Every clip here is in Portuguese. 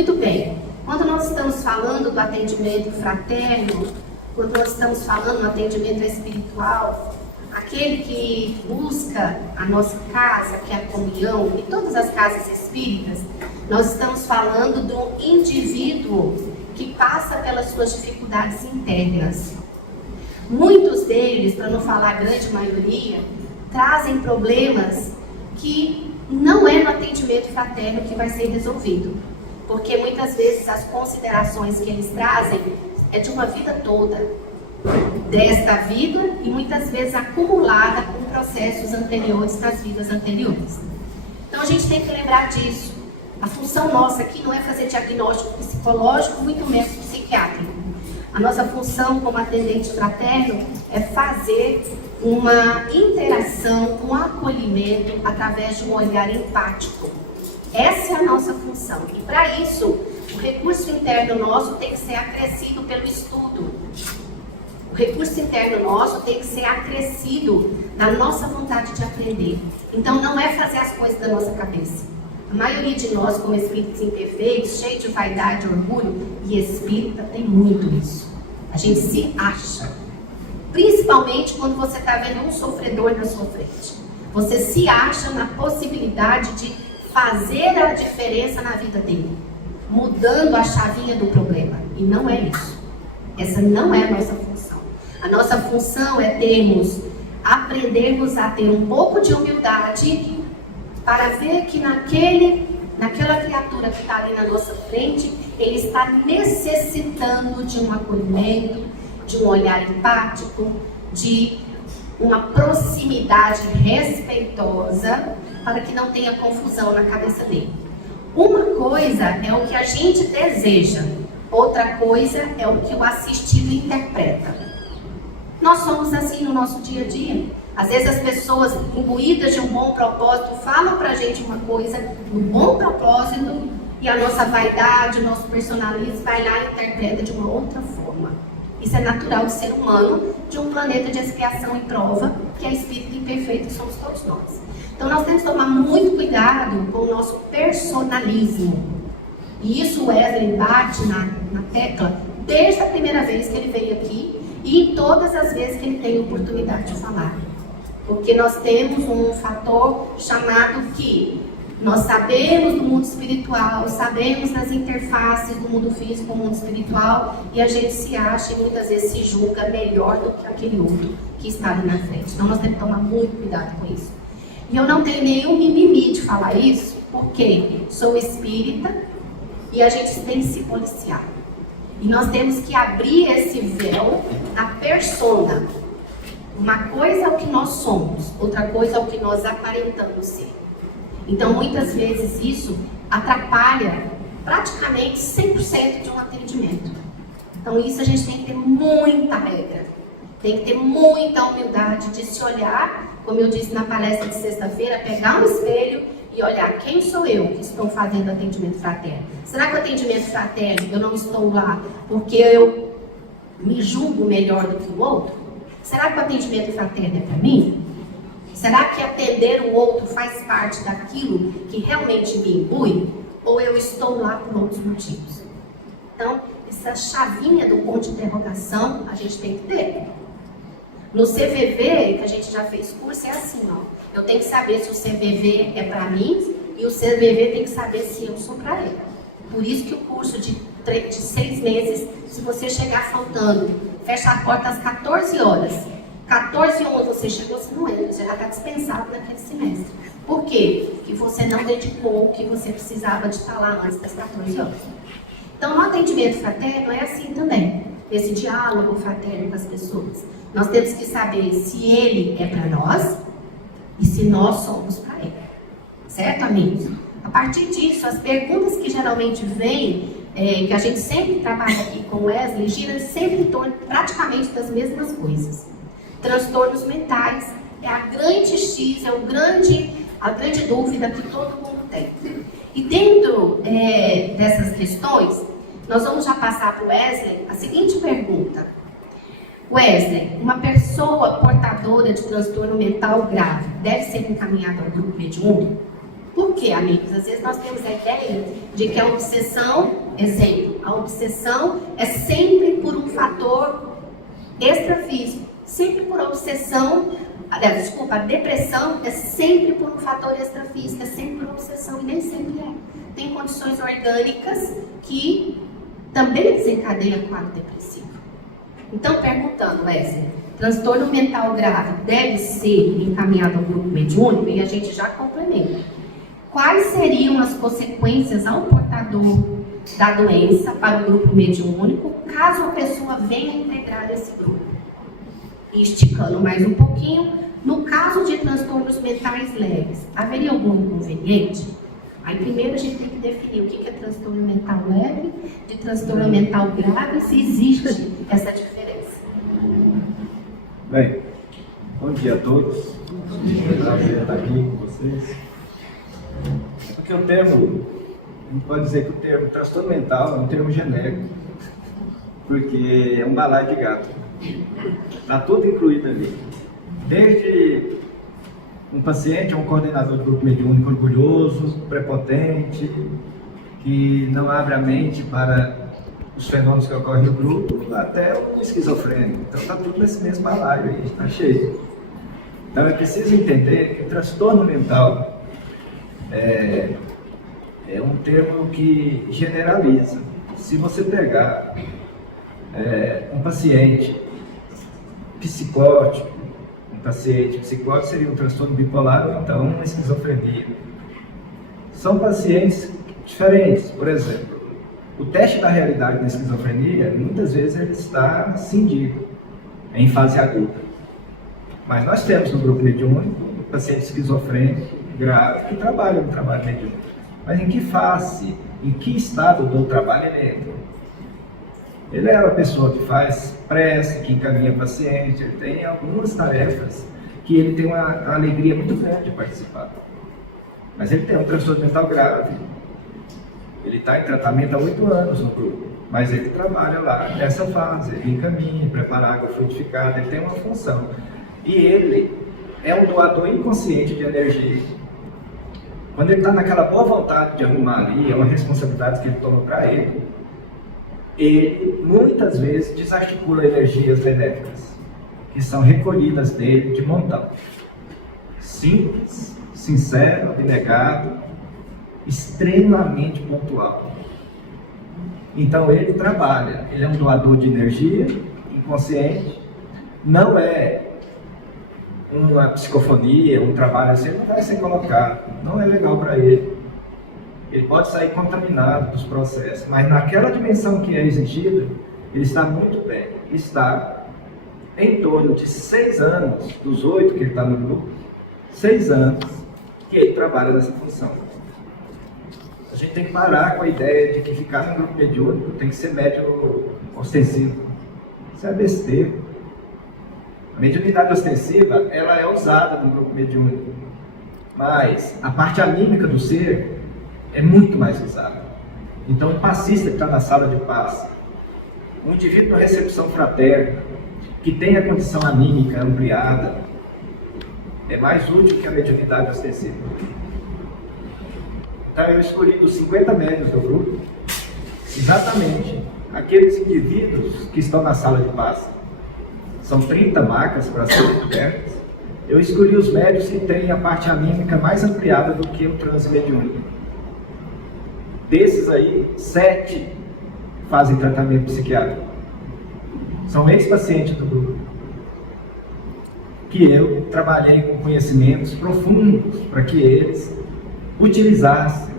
Muito bem, quando nós estamos falando do atendimento fraterno, quando nós estamos falando do atendimento espiritual, aquele que busca a nossa casa, que é a comunhão, e todas as casas espíritas, nós estamos falando do indivíduo que passa pelas suas dificuldades internas. Muitos deles, para não falar a grande maioria, trazem problemas que não é no atendimento fraterno que vai ser resolvido. Porque muitas vezes as considerações que eles trazem é de uma vida toda, desta vida e muitas vezes acumulada com processos anteriores das vidas anteriores. Então a gente tem que lembrar disso. A função nossa aqui não é fazer diagnóstico psicológico, muito menos psiquiátrico. A nossa função como atendente fraterno é fazer uma interação, um acolhimento através de um olhar empático. Essa é a nossa função. E para isso, o recurso interno nosso tem que ser acrescido pelo estudo. O recurso interno nosso tem que ser acrescido na nossa vontade de aprender. Então não é fazer as coisas da nossa cabeça. A maioria de nós, como espíritos imperfeitos, cheios de vaidade, orgulho, e espírita tem muito isso. A gente se acha. Principalmente quando você está vendo um sofredor na sua frente. Você se acha na possibilidade de fazer a diferença na vida dele, mudando a chavinha do problema. E não é isso. Essa não é a nossa função. A nossa função é aprendermos a ter um pouco de humildade para ver que naquela criatura que está ali na nossa frente, ele está necessitando de um acolhimento, de um olhar empático, de uma proximidade respeitosa, para que não tenha confusão na cabeça dele. Uma coisa é o que a gente deseja, outra coisa é o que o assistido interpreta. Nós somos assim no nosso dia a dia. Às vezes as pessoas imbuídas de um bom propósito falam pra gente uma coisa no bom propósito e a nossa vaidade, o nosso personalismo vai lá e interpreta de uma outra forma. Isso é natural do ser humano, de um planeta de expiação e prova, que é espírito imperfeito, que somos todos nós. Então nós temos que tomar muito cuidado com o nosso personalismo. E isso o Wesley bate na tecla desde a primeira vez que ele veio aqui e todas as vezes que ele tem oportunidade de falar. Porque nós temos um fator chamado que nós sabemos do mundo espiritual, sabemos das interfaces do mundo físico com o mundo espiritual e a gente se acha e muitas vezes se julga melhor do que aquele outro que está ali na frente. Então nós temos que tomar muito cuidado com isso. E eu não tenho nenhum mimimi de falar isso, porque sou espírita e a gente tem que se policiar. E nós temos que abrir esse véu na persona. Uma coisa é o que nós somos, outra coisa é o que nós aparentamos ser. Então, muitas vezes isso atrapalha praticamente 100% de um atendimento. Então, isso a gente tem que ter muita regra. Tem que ter muita humildade de se olhar, como eu disse na palestra de sexta-feira, pegar um espelho e olhar quem sou eu que estou fazendo atendimento fraterno. Será que o atendimento fraterno eu não estou lá porque eu me julgo melhor do que o outro? Será que o atendimento fraterno é para mim? Será que atender o outro faz parte daquilo que realmente me imbui? Ou eu estou lá por outros motivos? Então, essa chavinha do ponto de interrogação a gente tem que ter. No CVV, que a gente já fez curso, é assim, ó. Eu tenho que saber se o CVV é para mim e o CVV tem que saber se eu sou para ele. Por isso que o curso de 6 meses, se você chegar faltando, fecha a porta às 14 horas. 14h11 você chegou, você não entra, você já está dispensado naquele semestre. Por quê? Porque você não dedicou o que você precisava de estar lá antes das 14 horas. Então, no atendimento fraterno é assim também. Esse diálogo fraterno com as pessoas. Nós temos que saber se ele é para nós e se nós somos para ele. Certo, amigos? A partir disso, as perguntas que geralmente vêm, que a gente sempre trabalha aqui com o Wesley, gira sempre em torno praticamente das mesmas coisas. Transtornos mentais é a grande X, a grande dúvida que todo mundo tem. E dentro dessas questões, nós vamos já passar para o Wesley a seguinte pergunta. Wesley, uma pessoa portadora de transtorno mental grave deve ser encaminhada ao grupo mediúnico? Por quê, amigos? Às vezes nós temos a ideia de que a obsessão, exemplo, a obsessão é sempre por um fator extrafísico, sempre por obsessão, desculpa, a depressão é sempre por um fator extrafísico, é sempre por obsessão, e nem sempre é. Tem condições orgânicas que também desencadeiam quadro depressivo. Então, perguntando, Wesley, transtorno mental grave deve ser encaminhado ao grupo mediúnico? E a gente já complementa. Quais seriam as consequências ao portador da doença para o grupo mediúnico, caso a pessoa venha integrar esse grupo? E esticando mais um pouquinho, no caso de transtornos mentais leves, haveria algum inconveniente? Aí primeiro a gente tem que definir o que é transtorno mental leve, de transtorno mental grave, se existe essa diferença. Bem, bom dia a todos. É um prazer estar aqui com vocês. Porque o termo, a gente pode dizer que o termo transtorno mental é um termo genérico, porque é um balaio de gato. Está tudo incluído ali. Desde um paciente, um coordenador do grupo mediúnico orgulhoso, prepotente, que não abre a mente para os fenômenos que ocorrem no grupo, até o esquizofrênico. Então está tudo nesse mesmo balaio aí, está cheio. Então é preciso entender que o transtorno mental é um termo que generaliza. Se você pegar um paciente psicótico, seria um transtorno bipolar ou então uma esquizofrenia. São pacientes diferentes. Por exemplo, o teste da realidade da esquizofrenia, muitas vezes ele está cindido, em fase aguda. Mas nós temos no grupo mediúnico um paciente esquizofrênico grave que trabalha no trabalho mediúnico. Mas em que fase, em que estado do trabalho ele entra? Ele é uma pessoa que faz prece, que encaminha paciente, ele tem algumas tarefas que ele tem uma alegria muito grande de participar. Mas ele tem um transtorno mental grave. Ele está em tratamento há 8 anos no grupo, mas ele trabalha lá nessa fase, ele encaminha, prepara água frutificada, ele tem uma função. E ele é um doador inconsciente de energia. Quando ele está naquela boa vontade de arrumar ali, é uma responsabilidade que ele toma para ele muitas vezes desarticula energias benéficas, que são recolhidas dele de montão. Simples, sincero, abnegado, extremamente pontual. Então ele trabalha, ele é um doador de energia inconsciente, não é uma psicofonia, um trabalho assim, ele não vai ser colocado, não é legal para ele. Ele pode sair contaminado dos processos, mas naquela dimensão que é exigida, ele está muito bem. Está em torno de 6 anos, dos 8 que ele está no grupo, 6 anos que ele trabalha nessa função. A gente tem que parar com a ideia de que ficar no grupo mediúnico tem que ser médium ostensivo. Isso é besteira. A mediunidade ostensiva, ela é usada no grupo mediúnico, mas a parte anímica do ser é muito mais usada. Então, o passista que está na sala de passe, um indivíduo na recepção fraterna, que tem a condição anímica ampliada, é mais útil que a mediunidade ostensiva. Então, eu escolhi dos 50 médiuns do grupo, exatamente aqueles indivíduos que estão na sala de passe. São 30 marcas para serem cobertas. Eu escolhi os médiuns que têm a parte anímica mais ampliada do que o transe mediúnico. Desses aí, 7 fazem tratamento psiquiátrico. São ex-pacientes do grupo. Que eu trabalhei com conhecimentos profundos para que eles utilizassem.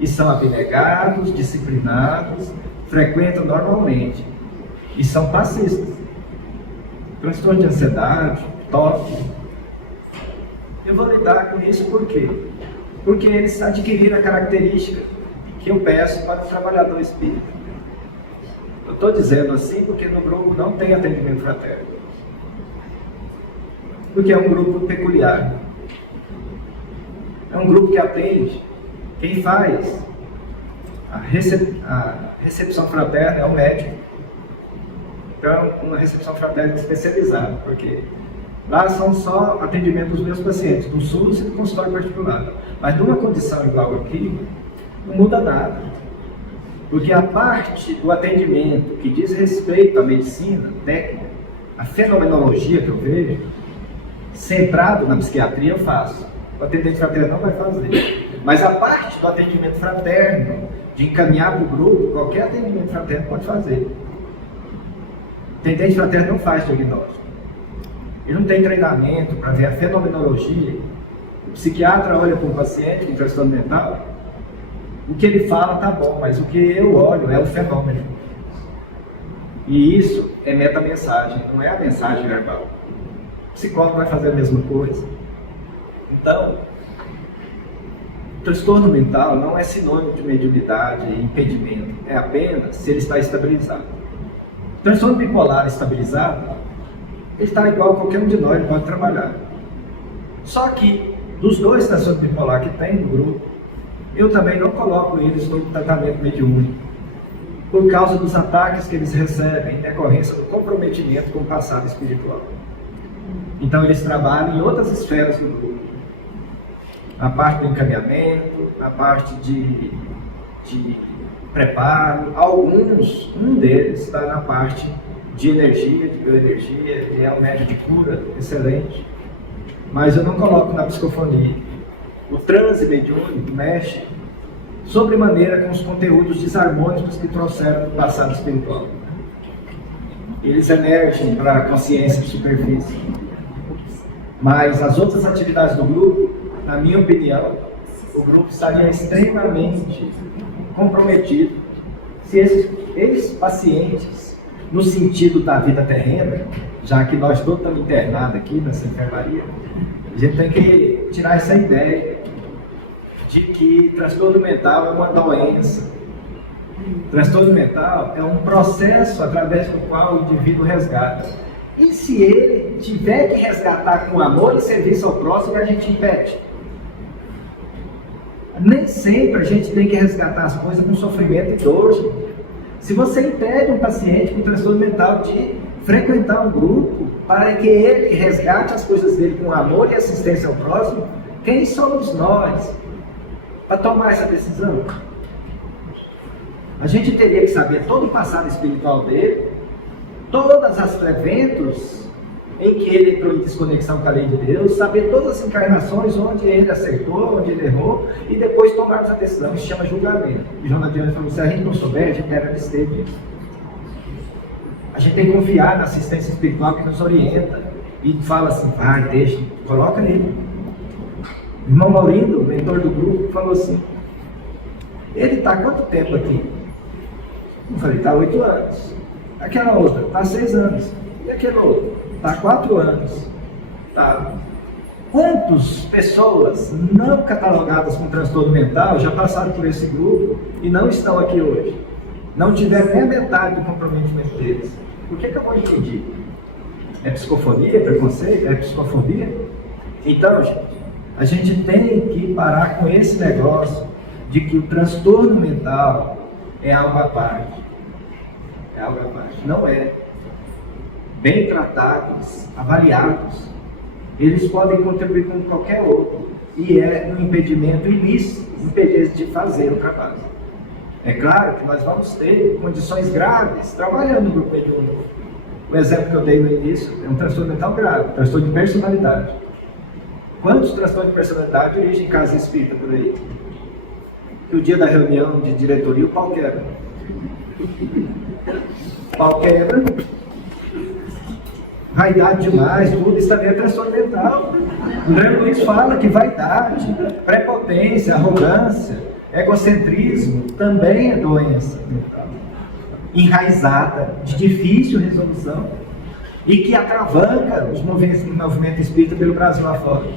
E são abnegados, disciplinados, frequentam normalmente. E são passistas. Transtorno de ansiedade, toque. Eu vou lidar com isso por quê? Porque eles adquiriram a característica que eu peço para o trabalhador espírita. Eu estou dizendo assim porque no grupo não tem atendimento fraterno. Porque é um grupo peculiar. É um grupo que atende. Quem faz a recepção fraterna é o médico. Então, uma recepção fraterna especializada, porque Lá são só atendimentos dos meus pacientes, do SUS e do consultório particular. Mas numa condição igual aqui, não muda nada. Porque a parte do atendimento que diz respeito à medicina técnica, a fenomenologia que eu vejo, centrado na psiquiatria, eu faço. O atendente fraterno não vai fazer. Mas a parte do atendimento fraterno, de encaminhar para o grupo, qualquer atendimento fraterno pode fazer. O atendente fraterno não faz diagnóstico. Ele não tem treinamento para ver a fenomenologia. O psiquiatra olha para um paciente com transtorno mental, o que ele fala tá bom, mas o que eu olho é o fenômeno. E isso é metamensagem, não é a mensagem verbal. O psicólogo vai fazer a mesma coisa. Então, o transtorno mental não é sinônimo de mediunidade e impedimento, é apenas se ele está estabilizado. O transtorno bipolar estabilizado, ele está igual a qualquer um de nós, ele pode trabalhar. Só que, dos dois transtornos bipolar que tem no grupo, eu também não coloco eles no tratamento mediúnico, por causa dos ataques que eles recebem em decorrência do comprometimento com o passado espiritual. Então eles trabalham em outras esferas do grupo. Na parte do encaminhamento, na parte de preparo, um deles está na parte de energia, de bioenergia, ele é um médico de cura, excelente. Mas eu não coloco na psicofonia. O transe mediúnico mexe sobremaneira com os conteúdos desarmônicos que trouxeram do passado espiritual. Eles emergem para a consciência de superfície. Mas as outras atividades do grupo, na minha opinião, o grupo estaria extremamente comprometido se esses pacientes, no sentido da vida terrena, já que nós todos estamos internados aqui nessa enfermaria, a gente tem que tirar essa ideia de que transtorno mental é uma doença. Transtorno mental é um processo através do qual o indivíduo resgata. E se ele tiver que resgatar com amor e serviço ao próximo, a gente impede. Nem sempre a gente tem que resgatar as coisas com sofrimento e dor, gente. Se você impede um paciente com transtorno mental de frequentar um grupo para que ele resgate as coisas dele com amor e assistência ao próximo, quem somos nós para tomar essa decisão? A gente teria que saber todo o passado espiritual dele, todos os eventos em que ele entrou em desconexão com a lei de Deus, saber todas as encarnações onde ele acertou, onde ele errou, e depois tomarmos a decisão. Isso chama julgamento. E João Adiante falou: se a gente não souber, a gente deve abster disso. A gente tem que confiar na assistência espiritual que nos orienta e fala assim: vai, deixa, coloca nele. O irmão Maurindo, o mentor do grupo, falou assim: ele está há quanto tempo aqui? Eu falei: está há 8 anos. Aquela outra está há 6 anos. E aquele outro está há 4 anos. Tá. Quantas pessoas não catalogadas com transtorno mental já passaram por esse grupo e não estão aqui hoje? Não tiveram nem a metade do comprometimento deles. Por que eu vou impedir? É psicofonia? É preconceito? É psicofobia? Então, gente, a gente tem que parar com esse negócio de que o transtorno mental é algo à parte. É algo à parte. Não é. Bem tratados, avaliados, eles podem contribuir com qualquer outro. E é um impedimento ilícito, impedir de fazer o trabalho. É claro que nós vamos ter condições graves trabalhando no grupo mediúnico. O exemplo que eu dei no início é um transtorno mental grave, transtorno de personalidade. Quantos transtornos de personalidade dirigem casa espírita por aí? Que o dia da reunião de diretoria o pau quebra. Pau quebra. Vaidade demais, tudo, isso também é transtorno mental. André Luiz fala que vaidade, prepotência, arrogância, egocentrismo também é doença mental. Enraizada, de difícil resolução e que atravanca os movimentos espírita pelo Brasil afora.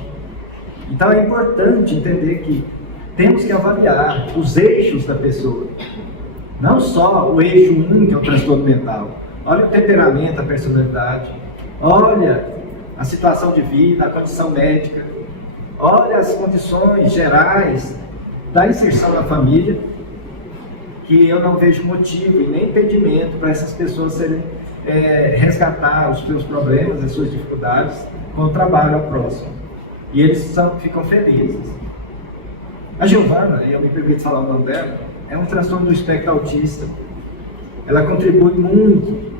Então é importante entender que temos que avaliar os eixos da pessoa. Não só o eixo 1, que é o transtorno mental. Olha o temperamento, a personalidade. Olha a situação de vida, a condição médica. Olha as condições gerais da inserção na família, que eu não vejo motivo e nem impedimento para essas pessoas serem resgatar os seus problemas, as suas dificuldades com o trabalho ao próximo. E eles ficam felizes. A Giovana, eu me permito falar o nome dela, é um transtorno do espectro autista. Ela contribui muito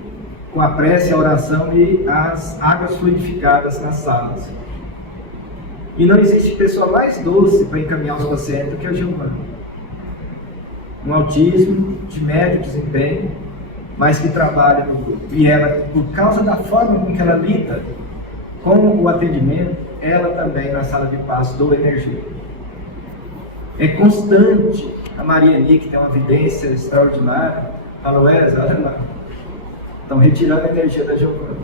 com a prece, a oração e as águas fluidificadas nas salas. E não existe pessoa mais doce para encaminhar os pacientes do que a Giovana. Um autismo de médio desempenho, mas que trabalha no grupo. E ela, por causa da forma com que ela lida com o atendimento, ela também na sala de passo doa energia. É constante. A Mariani, que tem uma vidência extraordinária, fala: Wesley, olha lá, estão retirando a energia da Giovana.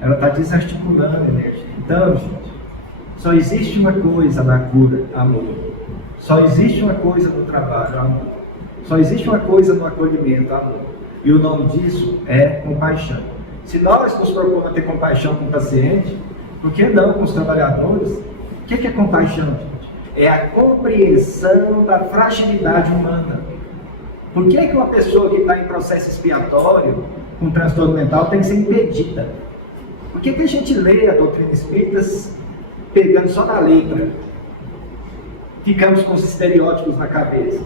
Ela está desarticulando a energia. Então, gente, só existe uma coisa na cura: amor. Só existe uma coisa no trabalho: amor. Só existe uma coisa no acolhimento: amor. E o nome disso é compaixão. Se nós nos propomos a ter compaixão com o paciente, por que não com os trabalhadores? O que é compaixão, gente? É a compreensão da fragilidade humana. Por que uma pessoa que está em processo expiatório, com transtorno mental, tem que ser impedida? Por que a gente lê a doutrina espírita pegando só na letra? Ficamos com os estereótipos na cabeça.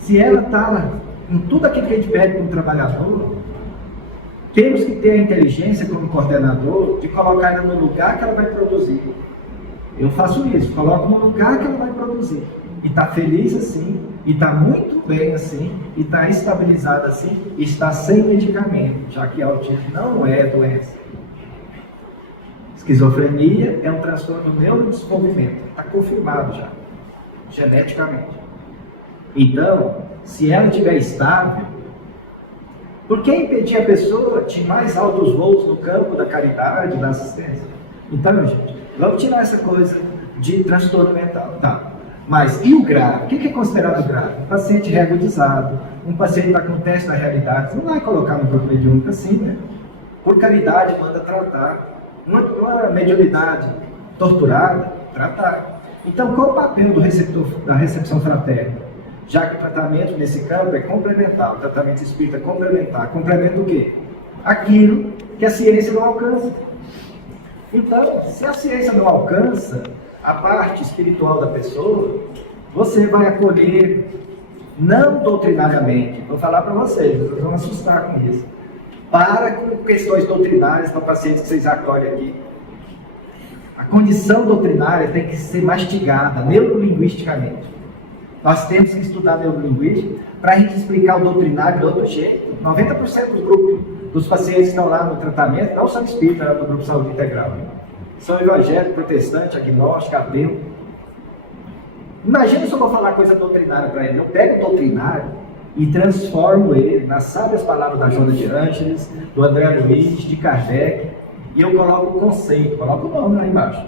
Se ela está em tudo aquilo que a gente pede para um trabalhador, temos que ter a inteligência como coordenador de colocar ela no lugar que ela vai produzir. Eu faço isso, coloco no lugar que ela vai produzir. E está feliz assim, e está muito bem assim, e está estabilizada assim, e está sem medicamento, já que autismo não é doença. Esquizofrenia é um transtorno do neurodesenvolvimento, está confirmado já, geneticamente. Então, se ela estiver estável, por que impedir a pessoa de mais altos voos no campo da caridade, da assistência? Então, gente, vamos tirar essa coisa de transtorno mental, tá? Mas e o grave? O que é considerado grave? Um paciente reagudizado, um paciente que está com teste da realidade, você não vai colocar no grupo mediúnico assim, né? Por caridade, manda tratar. Uma mediunidade torturada, tratar. Então, qual o papel do receptor, da recepção fraterna? Já que o tratamento nesse campo é complementar, o tratamento espírita é complementar. Complementa o quê? Aquilo que a ciência não alcança. Então, se a ciência não alcança a parte espiritual da pessoa, você vai acolher, não doutrinariamente, vou falar para vocês vão assustar com isso. Para com questões doutrinárias para pacientes que vocês acolhem aqui. A condição doutrinária tem que ser mastigada neurolinguisticamente. Nós temos que estudar neurolinguística para a gente explicar o doutrinário de outro jeito. 90% dos grupos dos pacientes que estão lá no tratamento não são espíritas do grupo Saúde Integral. São evangélicos, protestantes, agnósticos, ateus. Imagina se eu vou falar coisa doutrinária para ele. Eu pego o doutrinário e transformo ele nas sábias palavras da Joana de Ângeles, do André Luiz, de Kardec, e eu coloco o conceito, coloco o nome lá embaixo.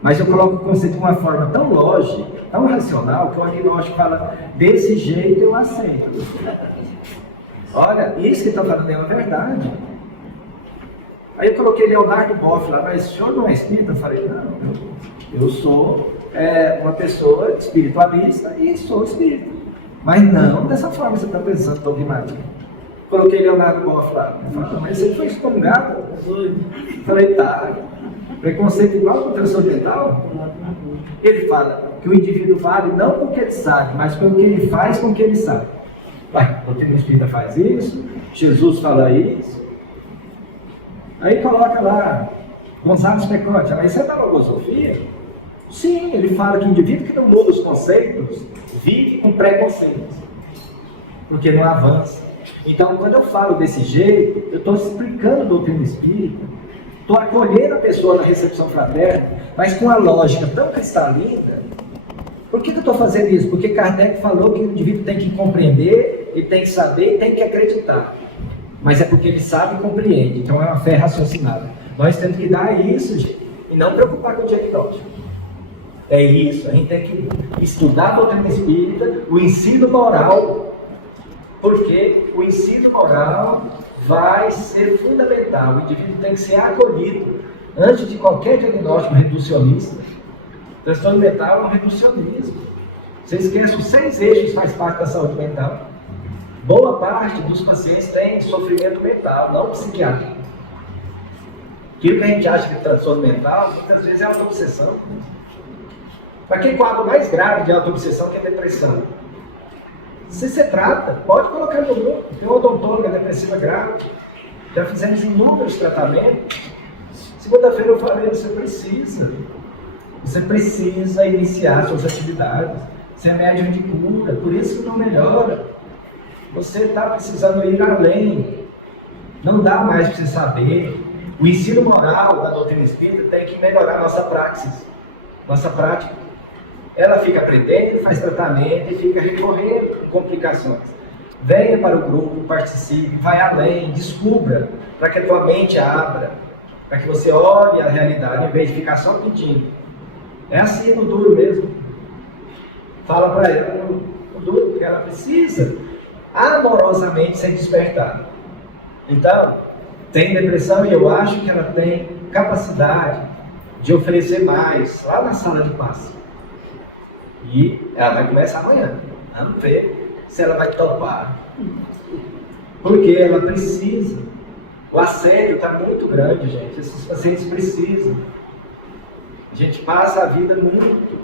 Mas eu coloco o conceito de uma forma tão lógica, tão racional, que o agnóstico fala: desse jeito eu aceito. Olha, isso que está falando é uma verdade. Aí eu coloquei Leonardo Boff lá: mas o senhor não é espírita? Eu falei: não, eu sou uma pessoa espiritualista e sou espírita. Mas não dessa forma que você está pensando, dogmático. Coloquei Leonardo Boff lá. Eu falei: mas você foi espongado? Eu falei: tá. Preconceito igual com o transtorno mental? Ele fala que o indivíduo vale não com o que ele sabe, mas pelo que ele faz com o que ele sabe. Vai, o doutrina espírita faz isso, Jesus fala isso. Aí coloca lá, Gonzalo Pecote, mas isso é da logosofia? Sim, ele fala que o indivíduo que não muda os conceitos vive com preconceitos, porque não avança. Então, quando eu falo desse jeito, eu estou explicando a doutrina espírita, estou acolhendo a pessoa na recepção fraterna, mas com a lógica tão cristalina. Por que eu estou fazendo isso? Porque Kardec falou que o indivíduo tem que compreender, ele tem que saber e tem que acreditar. Mas é porque ele sabe e compreende, então é uma fé raciocinada. Nós temos que dar isso, gente, e não preocupar com o diagnóstico. É isso, a gente tem que estudar a doutrina espírita, o ensino moral, porque o ensino moral vai ser fundamental. O indivíduo tem que ser acolhido antes de qualquer diagnóstico reducionista. O transtorno mental é um reducionismo. Você esquece, os 6 eixos faz parte da saúde mental. Boa parte dos pacientes tem sofrimento mental, não psiquiátrico. Aquilo que a gente acha que é transtorno mental, muitas vezes é autoobsessão. Para quem quadro mais grave de autoobsessão, que é depressão. Se você trata, pode colocar no grupo. Tem uma odontóloga depressiva grave. Já fizemos inúmeros tratamentos. Segunda-feira eu falei, você precisa iniciar suas atividades. Você é médium de cura, por isso que não melhora. Você está precisando ir além. Não dá mais para você saber. O ensino moral da doutrina espírita tem que melhorar nossa praxis, nossa prática. Ela fica aprendendo, faz tratamento e fica recorrendo com complicações. Venha para o grupo, participe, vai além, descubra, para que a tua mente abra, para que você olhe a realidade, em vez de ficar só pedindo. É assim no duro mesmo. Fala para ela no duro, porque ela precisa amorosamente ser despertada. Então, tem depressão e eu acho que ela tem capacidade de oferecer mais lá na sala de passe. E ela vai começar amanhã. Vamos ver se ela vai topar. Porque ela precisa. O assédio está muito grande, gente. Esses pacientes precisam. A gente passa a vida muito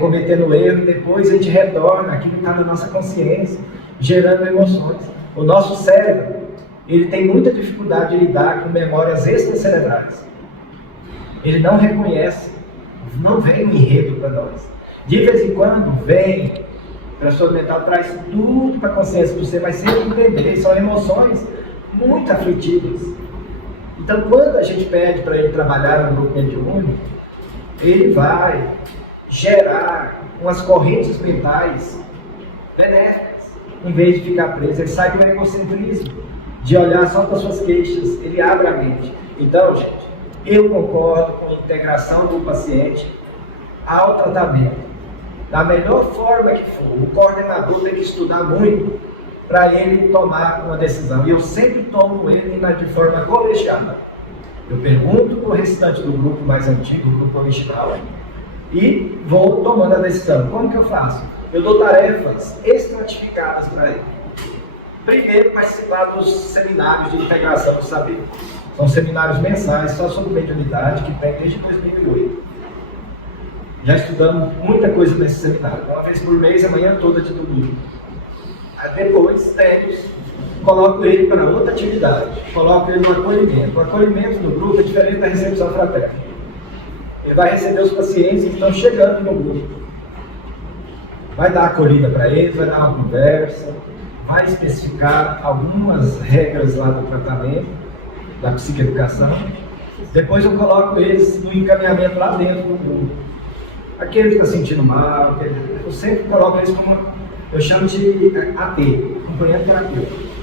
cometendo erro e depois a gente retorna aquilo que está na nossa consciência, gerando emoções. O nosso cérebro, ele tem muita dificuldade de lidar com memórias extracerebrais. Ele não reconhece, não vem um enredo para nós. De vez em quando vem, o transtorno mental traz tudo para a consciência do ser, mas sem entender, são emoções muito aflitivas. Então, quando a gente pede para ele trabalhar no grupo mediúnico, ele vai gerar umas correntes mentais benéficas, em vez de ficar preso. Ele sai do egocentrismo, de olhar só para suas queixas, ele abre a mente. Então, gente, eu concordo com a integração do paciente ao tratamento. Da melhor forma que for, o coordenador tem que estudar muito para ele tomar uma decisão. E eu sempre tomo ele de forma colegiada. Eu pergunto para o restante do grupo mais antigo, do grupo original, e vou tomando a decisão. Como que eu faço? Eu dou tarefas estratificadas para ele. Primeiro, participar dos seminários de integração do saber. São seminários mensais, só sobre mediunidade, que tem desde 2008. Já estudamos muita coisa nesse seminário. Uma vez por mês, a manhã toda de domingo. Aí depois, coloco ele para outra atividade. Coloco ele no acolhimento. O acolhimento no grupo é diferente da recepção fraterna. Ele vai receber os pacientes que estão chegando no grupo. Vai dar acolhida para eles, vai dar uma conversa, vai especificar algumas regras lá do tratamento, da psicoeducação. Depois eu coloco eles no encaminhamento lá dentro do grupo. Aquele que está sentindo mal, eu sempre coloco eles como eu chamo de AT, acompanhante terapêutico.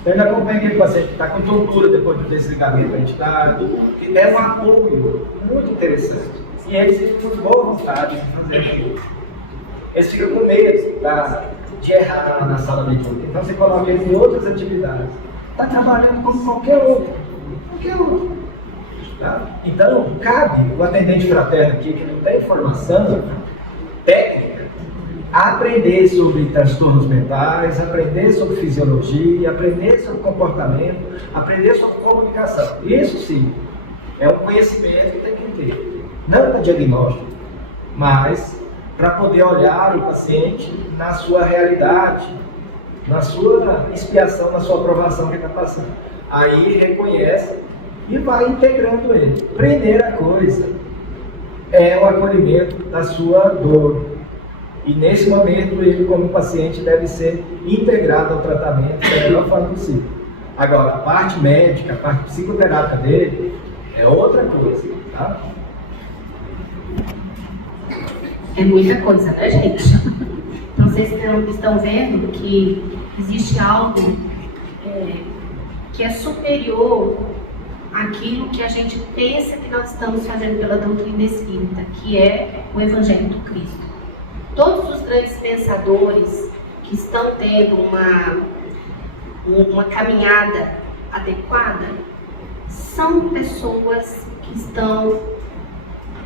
Então ele acompanha aquele paciente que está com tortura depois do desligamento da entidade, que é um apoio muito interessante. E eles ficam com boa vontade de fazer aquilo. Eles ficam com medo de errar na sala de grupo. Então você coloca eles em outras atividades. Está trabalhando como qualquer outro. Tá? Então, cabe o atendente fraterno aqui, que não tem formação técnica, a aprender sobre transtornos mentais, aprender sobre fisiologia, aprender sobre comportamento, aprender sobre comunicação. Isso sim, é um conhecimento que tem que ter. Não para diagnóstico, mas para poder olhar o paciente na sua realidade, na sua expiação, na sua aprovação que está passando. Aí reconhece e vai integrando ele. Primeira coisa é o acolhimento da sua dor. E nesse momento ele, como paciente, deve ser integrado ao tratamento da melhor forma possível. Agora, a parte médica, a parte psicoterápica dele é outra coisa, tá? É muita coisa, né, gente? Então, vocês estão vendo que existe algo que é superior àquilo que a gente pensa que nós estamos fazendo pela doutrina espírita, que é o Evangelho do Cristo. Todos os grandes pensadores que estão tendo uma caminhada adequada são pessoas que estão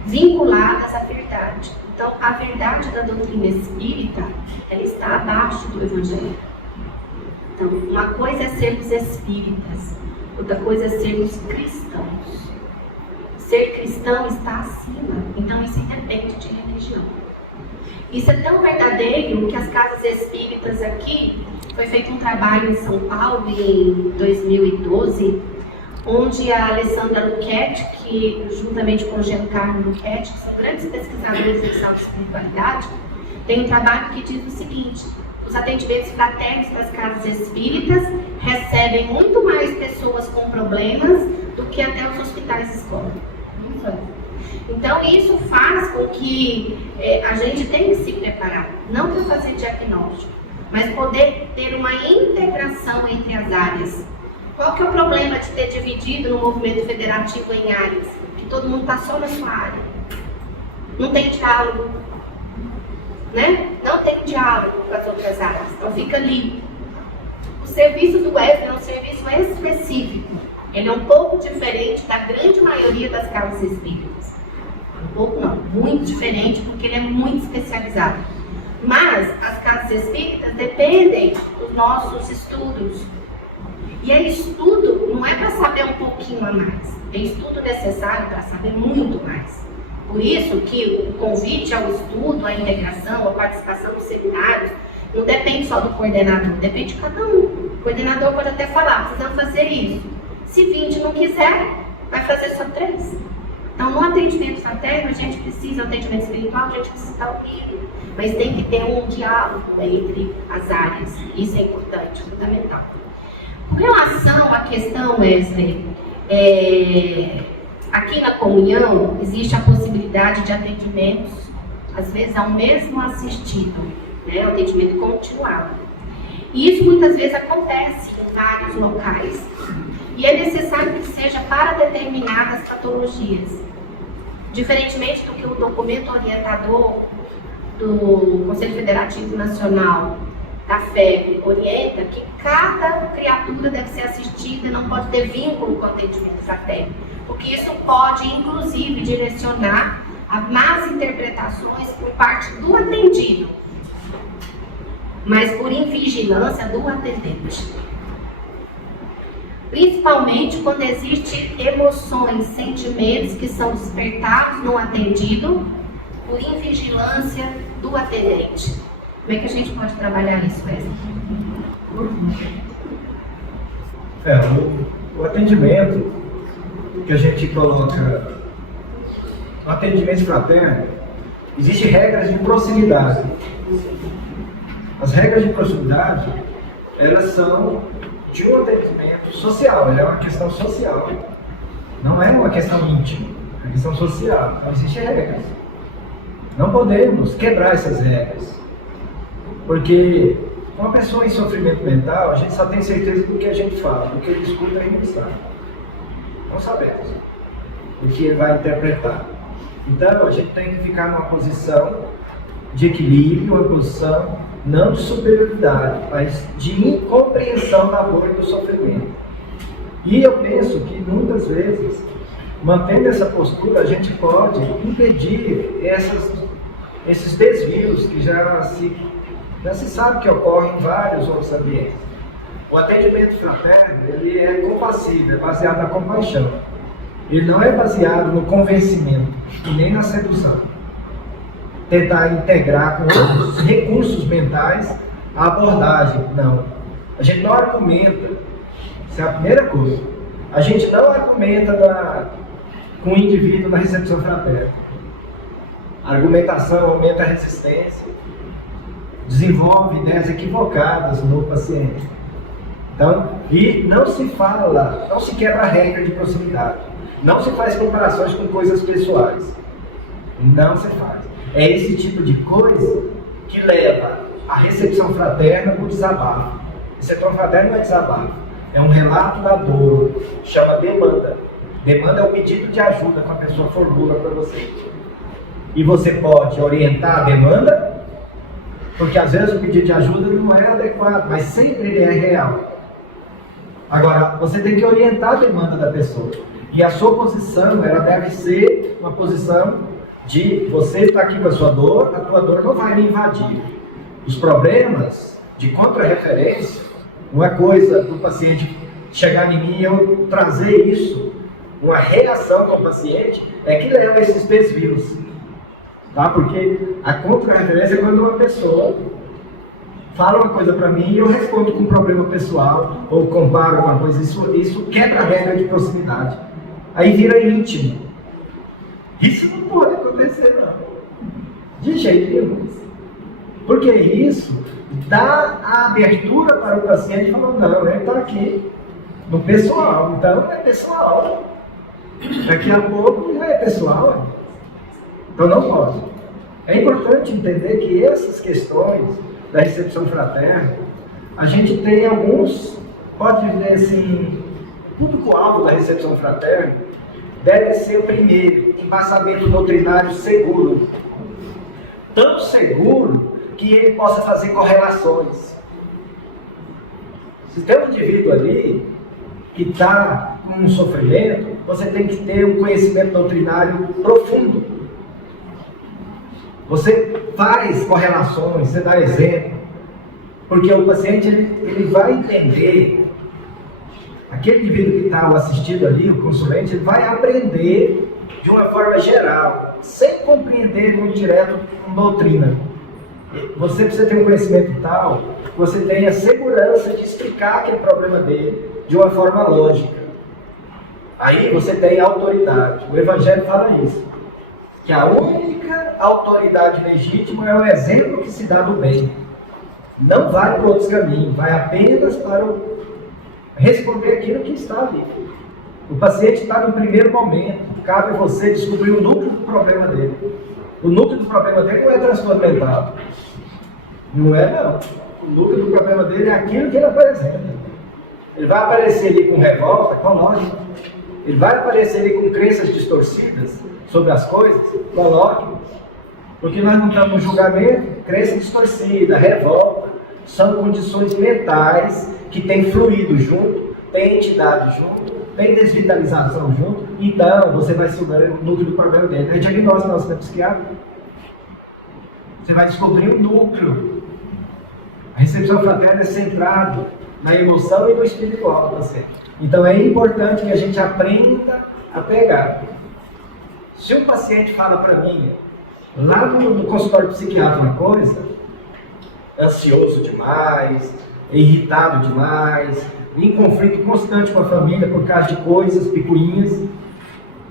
vinculadas à verdade. Então, a verdade da doutrina espírita, ela está abaixo do Evangelho. Então, uma coisa é sermos espíritas, outra coisa é sermos cristãos. Ser cristão está acima, então isso independe de religião. Isso é tão verdadeiro que as casas espíritas aqui, foi feito um trabalho em São Paulo em 2012, onde a Alessandra Luchetti, que juntamente com o Giancarlo Luchetti, que são grandes pesquisadores em saúde e espiritualidade, tem um trabalho que diz o seguinte: os atendimentos fraternos das casas espíritas recebem muito mais pessoas com problemas do que até os hospitais escola. Então isso faz com que a gente tenha que se preparar, não para fazer diagnóstico, mas poder ter uma integração entre as áreas. Qual que é o problema de ter dividido no movimento federativo em áreas? Que todo mundo está só na sua área. Não tem diálogo, né? Não tem diálogo com as outras áreas, então fica ali. O serviço do Wesley é um serviço específico. Ele é um pouco diferente da grande maioria das casas espíritas. Um pouco não, muito diferente, porque ele é muito especializado. Mas as casas espíritas dependem dos nossos estudos. E é estudo, não é para saber um pouquinho a mais, é estudo necessário para saber muito mais. Por isso que o convite ao estudo, à integração, à participação nos seminários, não depende só do coordenador, depende de cada um. O coordenador pode até falar, precisamos fazer isso. Se 20 não quiser, vai fazer só 3. Então, no atendimento fraterno, a gente precisa, no atendimento espiritual, a gente precisa estar unido. Mas tem que ter um diálogo entre as áreas. Isso é importante, fundamental. Com relação à questão, Wesley, aqui na comunhão existe a possibilidade de atendimentos, às vezes ao mesmo assistido, né, o atendimento continuado. E isso muitas vezes acontece em vários locais. E é necessário que seja para determinadas patologias. Diferentemente do que o documento orientador do Conselho Federativo Nacional da FEB orienta, que cada criatura deve ser assistida, não pode ter vínculo com o atendimento fraterno, porque isso pode, inclusive, direcionar a más interpretações por parte do atendido, mas por invigilância do atendente. Principalmente quando existem emoções, sentimentos que são despertados no atendido por invigilância do atendente. Como é que a gente pode trabalhar isso, Wesley? O atendimento que a gente coloca no atendimento fraterno, existem regras de proximidade. As regras de proximidade, elas são de um atendimento social, é uma questão social. Não é uma questão íntima, é uma questão social. Então existem regras. Não podemos quebrar essas regras. Porque uma pessoa em sofrimento mental, a gente só tem certeza do que a gente fala, do que ele escuta e não sabe. Não sabemos o que ele vai interpretar. Então a gente tem que ficar numa posição de equilíbrio, uma posição não de superioridade, mas de incompreensão da dor e do sofrimento. E eu penso que muitas vezes, mantendo essa postura, a gente pode impedir esses desvios que já se sabe que ocorrem em vários outros ambientes. O atendimento fraterno, ele é compassivo, é baseado na compaixão. Ele não é baseado no convencimento e nem na sedução. Tentar integrar com outros recursos mentais a abordagem. Não. A gente não argumenta. Isso é a primeira coisa. A gente não argumenta com o indivíduo na recepção fraterna. A argumentação aumenta a resistência, desenvolve ideias equivocadas no paciente. Então, e não se fala, não se quebra a regra de proximidade. Não se faz comparações com coisas pessoais. Não se faz. É esse tipo de coisa que leva a recepção fraterna para o desabafo. Recepção fraterna não é desabafo, é um relato da dor, chama demanda. Demanda é o pedido de ajuda que a pessoa formula para você. E você pode orientar a demanda, porque às vezes o pedido de ajuda não é adequado, mas sempre ele é real. Agora, você tem que orientar a demanda da pessoa. E a sua posição, ela deve ser uma posição de você estar aqui com a sua tua dor não vai me invadir. Os problemas de contra-referência, Uma coisa do paciente chegar em mim e eu trazer isso, uma reação com o paciente, é que leva esses desvios. Tá? Porque a contra-referência é quando uma pessoa fala uma coisa para mim e eu respondo com um problema pessoal ou comparo alguma coisa. Isso quebra a regra de proximidade. Aí vira íntimo. Isso não pode acontecer, não. De jeito nenhum. Porque isso dá a abertura para o paciente falando, não, ele está aqui no pessoal, então é pessoal. Daqui a pouco não é pessoal. Então não pode. É importante entender que essas questões da recepção fraterna, a gente tem alguns, pode dizer assim, o público-alvo da recepção fraterna deve ser o primeiro, embasamento doutrinário seguro. Tão seguro que ele possa fazer correlações. Se tem um indivíduo ali que está com um sofrimento, você tem que ter um conhecimento doutrinário profundo. Você faz correlações, você dá exemplo, porque o paciente ele vai entender, aquele indivíduo que está assistido ali, o consulente, ele vai aprender de uma forma geral, sem compreender muito direto com doutrina. Você precisa ter um conhecimento tal, você tenha segurança de explicar aquele problema dele de uma forma lógica. Aí você tem autoridade. O Evangelho fala isso, que a única autoridade legítima é o exemplo que se dá do bem. Não vai para outros caminhos, vai apenas para responder aquilo que está ali. O paciente está no primeiro momento, cabe a você descobrir o núcleo do problema dele. O núcleo do problema dele não é transtorno mental. Não é, não. O núcleo do problema dele é aquilo que ele apresenta. Ele vai aparecer ali com revolta, coloque. Ele vai aparecer ali com crenças distorcidas sobre as coisas, coloque. Porque nós não estamos no julgamento, crença distorcida, revolta, são condições mentais que têm fluido junto, tem entidade junto, tem desvitalização junto, então você vai estudar o núcleo do problema dele. É diagnóstico nosso, não é psiquiatra. Você vai descobrir o núcleo. A recepção fraterna é centrada na emoção e no espiritual do paciente. Então é importante que a gente aprenda a pegar. Se um paciente fala para mim, lá no consultório psiquiátrico uma coisa, ansioso demais, irritado demais, em conflito constante com a família por causa de coisas picuinhas,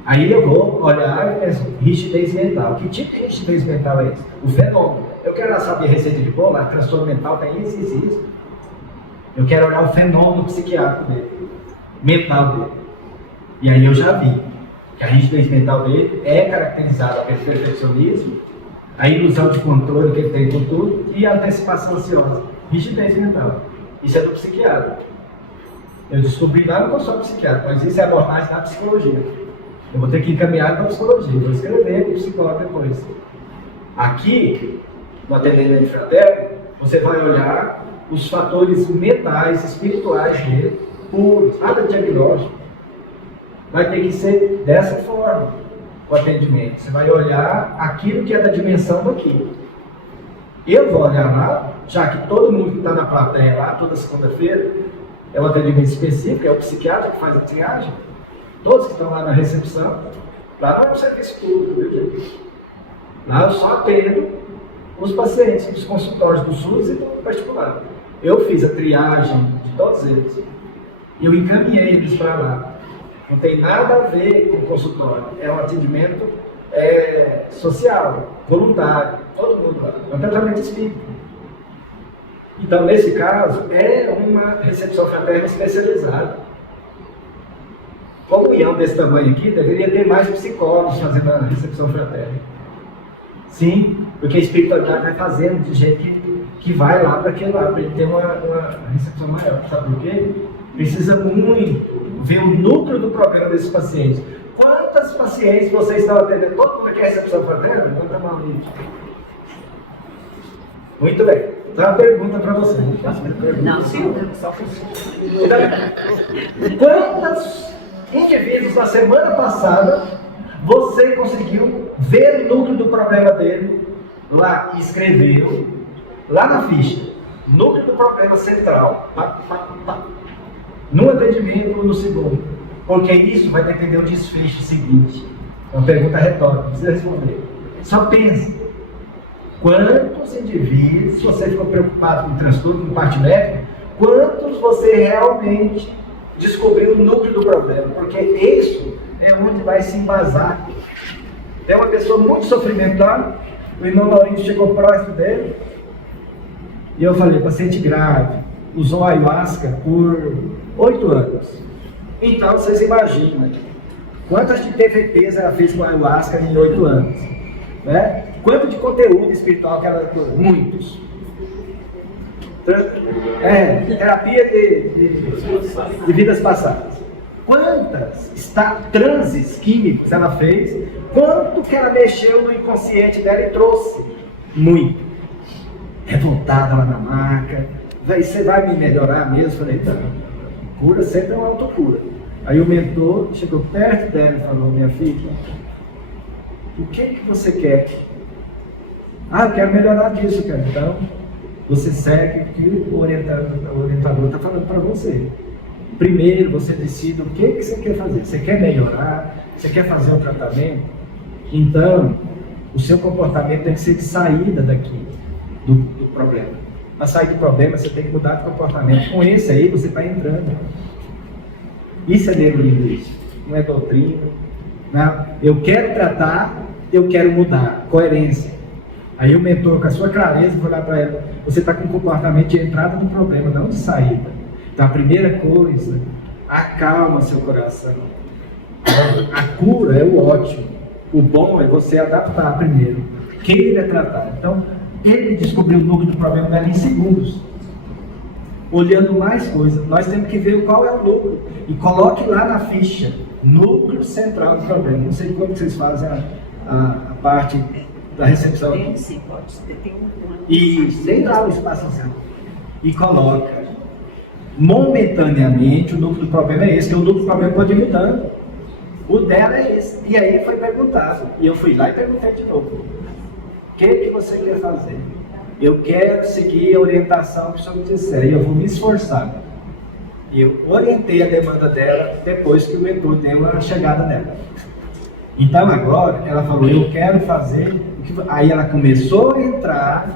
aí eu vou olhar e penso, rigidez mental. Que tipo de rigidez mental é esse? O fenômeno. Eu quero saber a receita de bolo, a transtorno mental tem isso e isso. Eu quero olhar o fenômeno psiquiátrico dele, mental dele. E aí eu já vi que a rigidez mental dele é caracterizada pelo perfeccionismo, a ilusão de controle que ele tem com tudo e a antecipação ansiosa. Rigidez mental. Isso é do psiquiatra. Eu descobri lá no consultório psiquiátrico, mas isso é abordagem na psicologia. Eu vou ter que encaminhar para a psicologia, vou escrever para o psicólogo depois. Aqui, no atendimento fraterno, você vai olhar os fatores mentais, espirituais dele, puros, nada de diagnóstico. Vai ter que ser dessa forma o atendimento. Você vai olhar aquilo que é da dimensão daqui. Eu vou olhar lá, já que todo mundo que está na plateia lá, toda segunda-feira, é um atendimento específico, é o psiquiatra que faz a triagem. Todos que estão lá na recepção, lá não é um serviço público, viu? Lá eu só atendo os pacientes dos consultórios do SUS e do particular. Eu fiz a triagem de todos eles. E eu encaminhei eles para lá. Não tem nada a ver com o consultório. É um atendimento social, voluntário, todo mundo lá. É um tratamento espírita. Então, nesse caso, é uma recepção fraterna especializada. Comunhão desse tamanho aqui, deveria ter mais psicólogos fazendo a recepção fraterna. Sim, porque a espiritualidade vai fazendo de jeito que vai lá para aquele lado, para ele ter uma recepção maior. Sabe por quê? Precisa muito ver o núcleo do problema desses pacientes. Quantas pacientes vocês estão atendendo? Todo mundo aqui é recepção fraterna? Levanta a mão aí. Muito bem. Então, uma pergunta para você. Não, sim, só Quantos indivíduos na semana passada você conseguiu ver o núcleo do problema dele lá e escreveu lá na ficha? núcleo do problema central, no atendimento ou no segundo, porque isso vai depender do desfecho seguinte. É uma pergunta retórica, não precisa responder. Só pensa, quantos indivíduos, se você ficou preocupado com o transtorno com parte médica, quantos você realmente descobriu o núcleo do problema? Porque isso é onde vai se embasar. É uma pessoa muito sofrimentada, o irmão Maurício chegou próximo dele, e eu falei, paciente grave, usou ayahuasca por 8 anos. Então, vocês imaginam, quantas de TVPs ela fez com ayahuasca em 8 anos? Né? Quanto de conteúdo espiritual que ela... Muitos. Terapia de vidas passadas. Quantas transes químicos ela fez? Quanto que ela mexeu no inconsciente dela e trouxe? Muito. Revoltada lá na maca. Você vai me melhorar mesmo? Falei, tá. Cura sempre é uma autocura. Aí o mentor chegou perto dela e falou, minha filha, o que você quer? Eu quero melhorar disso, cara. Então, você segue o que o orientador está falando para você. Primeiro, você decide o que você quer fazer. Você quer melhorar? Você quer fazer um tratamento? Então, o seu comportamento tem que ser de saída daqui, do problema. Para sair do problema, você tem que mudar de comportamento. Com esse aí, você está entrando. Isso é neurolinguística, não é doutrina. Não. Eu quero tratar, eu quero mudar. Coerência. Aí o mentor, com a sua clareza, foi lá para ela. Você está com um comportamento de entrada no problema, não de saída. Então, a primeira coisa, acalma seu coração. A cura é o ótimo. O bom é você adaptar primeiro. Queira tratar. Então, ele descobriu o núcleo do problema dali em segundos. Olhando mais coisas, nós temos que ver qual é o núcleo. E coloque lá na ficha, núcleo central do problema. Não sei como vocês fazem a parte da recepção. Sim, pode ter E sem dar o espaço. E coloca. Momentaneamente, o núcleo do problema é esse, que o núcleo do problema pode ir mudando. O dela é esse. E aí foi perguntado. E eu fui lá e perguntei de novo. O que você quer fazer? Eu quero seguir a orientação que o senhor me disser. E eu vou me esforçar. E eu orientei a demanda dela depois que o mentor deu a chegada dela. Então agora, ela falou, eu quero fazer... Aí ela começou a entrar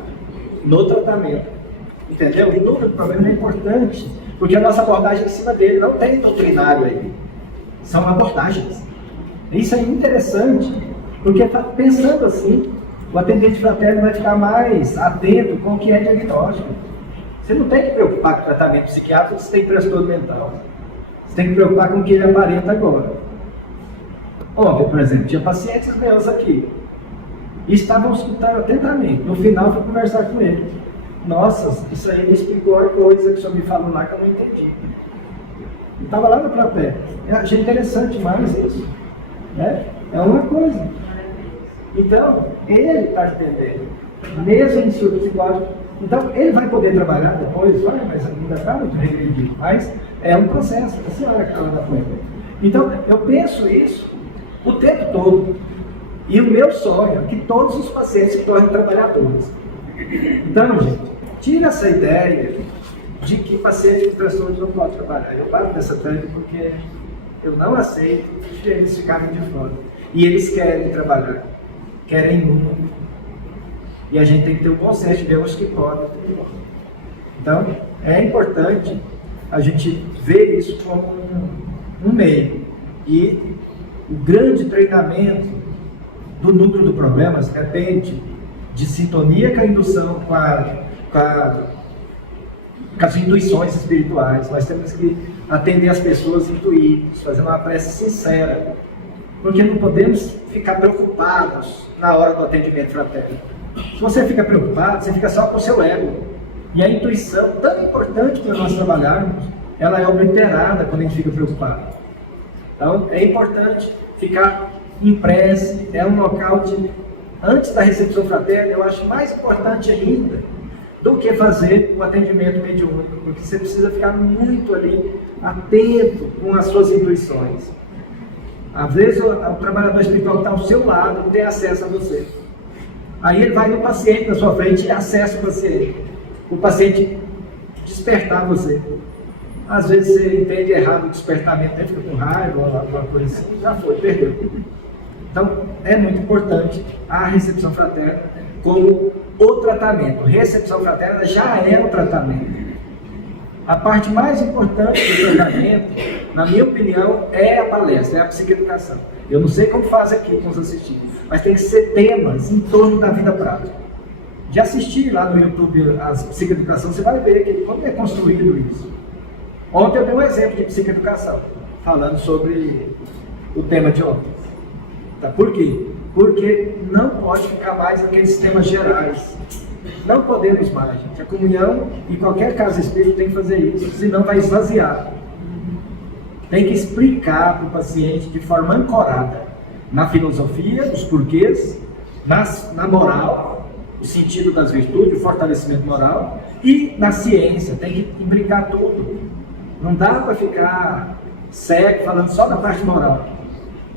no tratamento. Entendeu? O núcleo do problema é importante. Porque a nossa abordagem é em cima dele não tem doutrinário aí. São abordagens. Isso é interessante, porque pensando assim, o atendente fraterno vai ficar mais atento com o que é diagnóstico. Você não tem que preocupar com o tratamento psiquiátrico se tem transtorno mental. Você tem que preocupar com o que ele aparenta agora. Ontem, por exemplo, tinha pacientes meus aqui. E estavam escutando atentamente. No final, fui conversar com ele. Nossa, isso aí me explicou uma coisa que o senhor me falou lá que eu não entendi. Estava lá na plateia. Eu achei interessante mais isso. Né? É uma coisa. Então, ele está entendendo. Mesmo em surto psicológico. Então, ele vai poder trabalhar depois, mas ainda está muito regredido. Mas é um processo. A senhora que está lá na frente. Então, eu penso isso o tempo todo. E o meu sonho é que todos os pacientes se tornem trabalhadores. Então, gente, tira essa ideia de que paciente com transtorno não pode trabalhar. Eu paro dessa tese porque eu não aceito eles ficarem de fora. E eles querem trabalhar, querem muito. E a gente tem que ter o bom senso de ver os que podem. Então, é importante a gente ver isso como um meio. E o grande treinamento do núcleo do problema depende de sintonia com a indução, com as intuições espirituais. Nós temos que atender as pessoas intuídas, fazer uma prece sincera, porque não podemos ficar preocupados na hora do atendimento fraterno. Se você fica preocupado, você fica só com o seu ego. E a intuição, tão importante para nós trabalharmos, ela é obliterada quando a gente fica preocupado. Então, é importante ficar em prece, é um local de... Antes da recepção fraterna, eu acho mais importante ainda do que fazer o atendimento mediúnico, porque você precisa ficar muito ali, atento com as suas intuições. Às vezes o trabalhador espiritual está ao seu lado, não tem acesso a você. Aí ele vai no paciente na sua frente e acessa o paciente. o paciente despertar você. Às vezes você entende errado o despertamento, ele fica com raiva ou alguma coisa assim, já foi, perdeu. Então, é muito importante a recepção fraterna como o tratamento. Recepção fraterna já é um tratamento. A parte mais importante do tratamento, na minha opinião, é a palestra, é a psicoeducação. Eu não sei como faz aqui com os assistidos, mas tem que ser temas em torno da vida prática. De assistir lá no YouTube as psicoeducação, você vai ver que como é construído isso. Ontem eu dei um exemplo de psicoeducação, falando sobre o tema de ontem. Tá? Por quê? Porque não pode ficar mais aqueles temas gerais. Não podemos mais, gente. A comunhão, em qualquer casa espírita, tem que fazer isso, senão vai esvaziar. Tem que explicar para o paciente de forma ancorada na filosofia, os porquês, na moral, o sentido das virtudes, o fortalecimento moral, e na ciência. Tem que imbricar tudo. Não dá para ficar cego falando só da parte moral.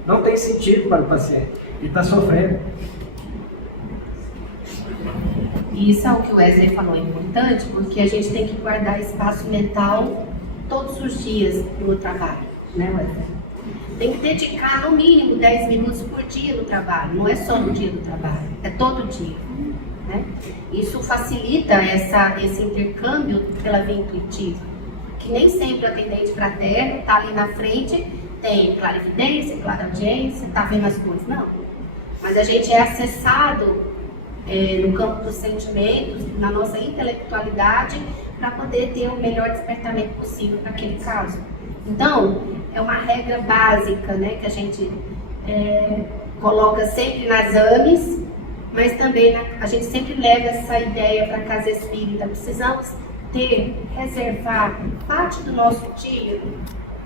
Não tem sentido para o paciente. Ele está sofrendo. Isso é o que o Wesley falou, é importante, porque a gente tem que guardar espaço mental todos os dias no trabalho, né, Wesley? Tem que dedicar no mínimo 10 minutos por dia no trabalho, não é só no dia do trabalho, é todo dia, né? Isso facilita esse intercâmbio pela via intuitiva, que nem sempre o atendente fraterno está ali na frente, tem clarividência, clareaudiência, está vendo as coisas, não. Mas a gente é acessado no campo dos sentimentos, na nossa intelectualidade, para poder ter o melhor despertamento possível para aquele caso. Então, é uma regra básica, né, que a gente coloca sempre nas AMES, mas também a gente sempre leva essa ideia para a casa espírita. Precisamos reservar parte do nosso dia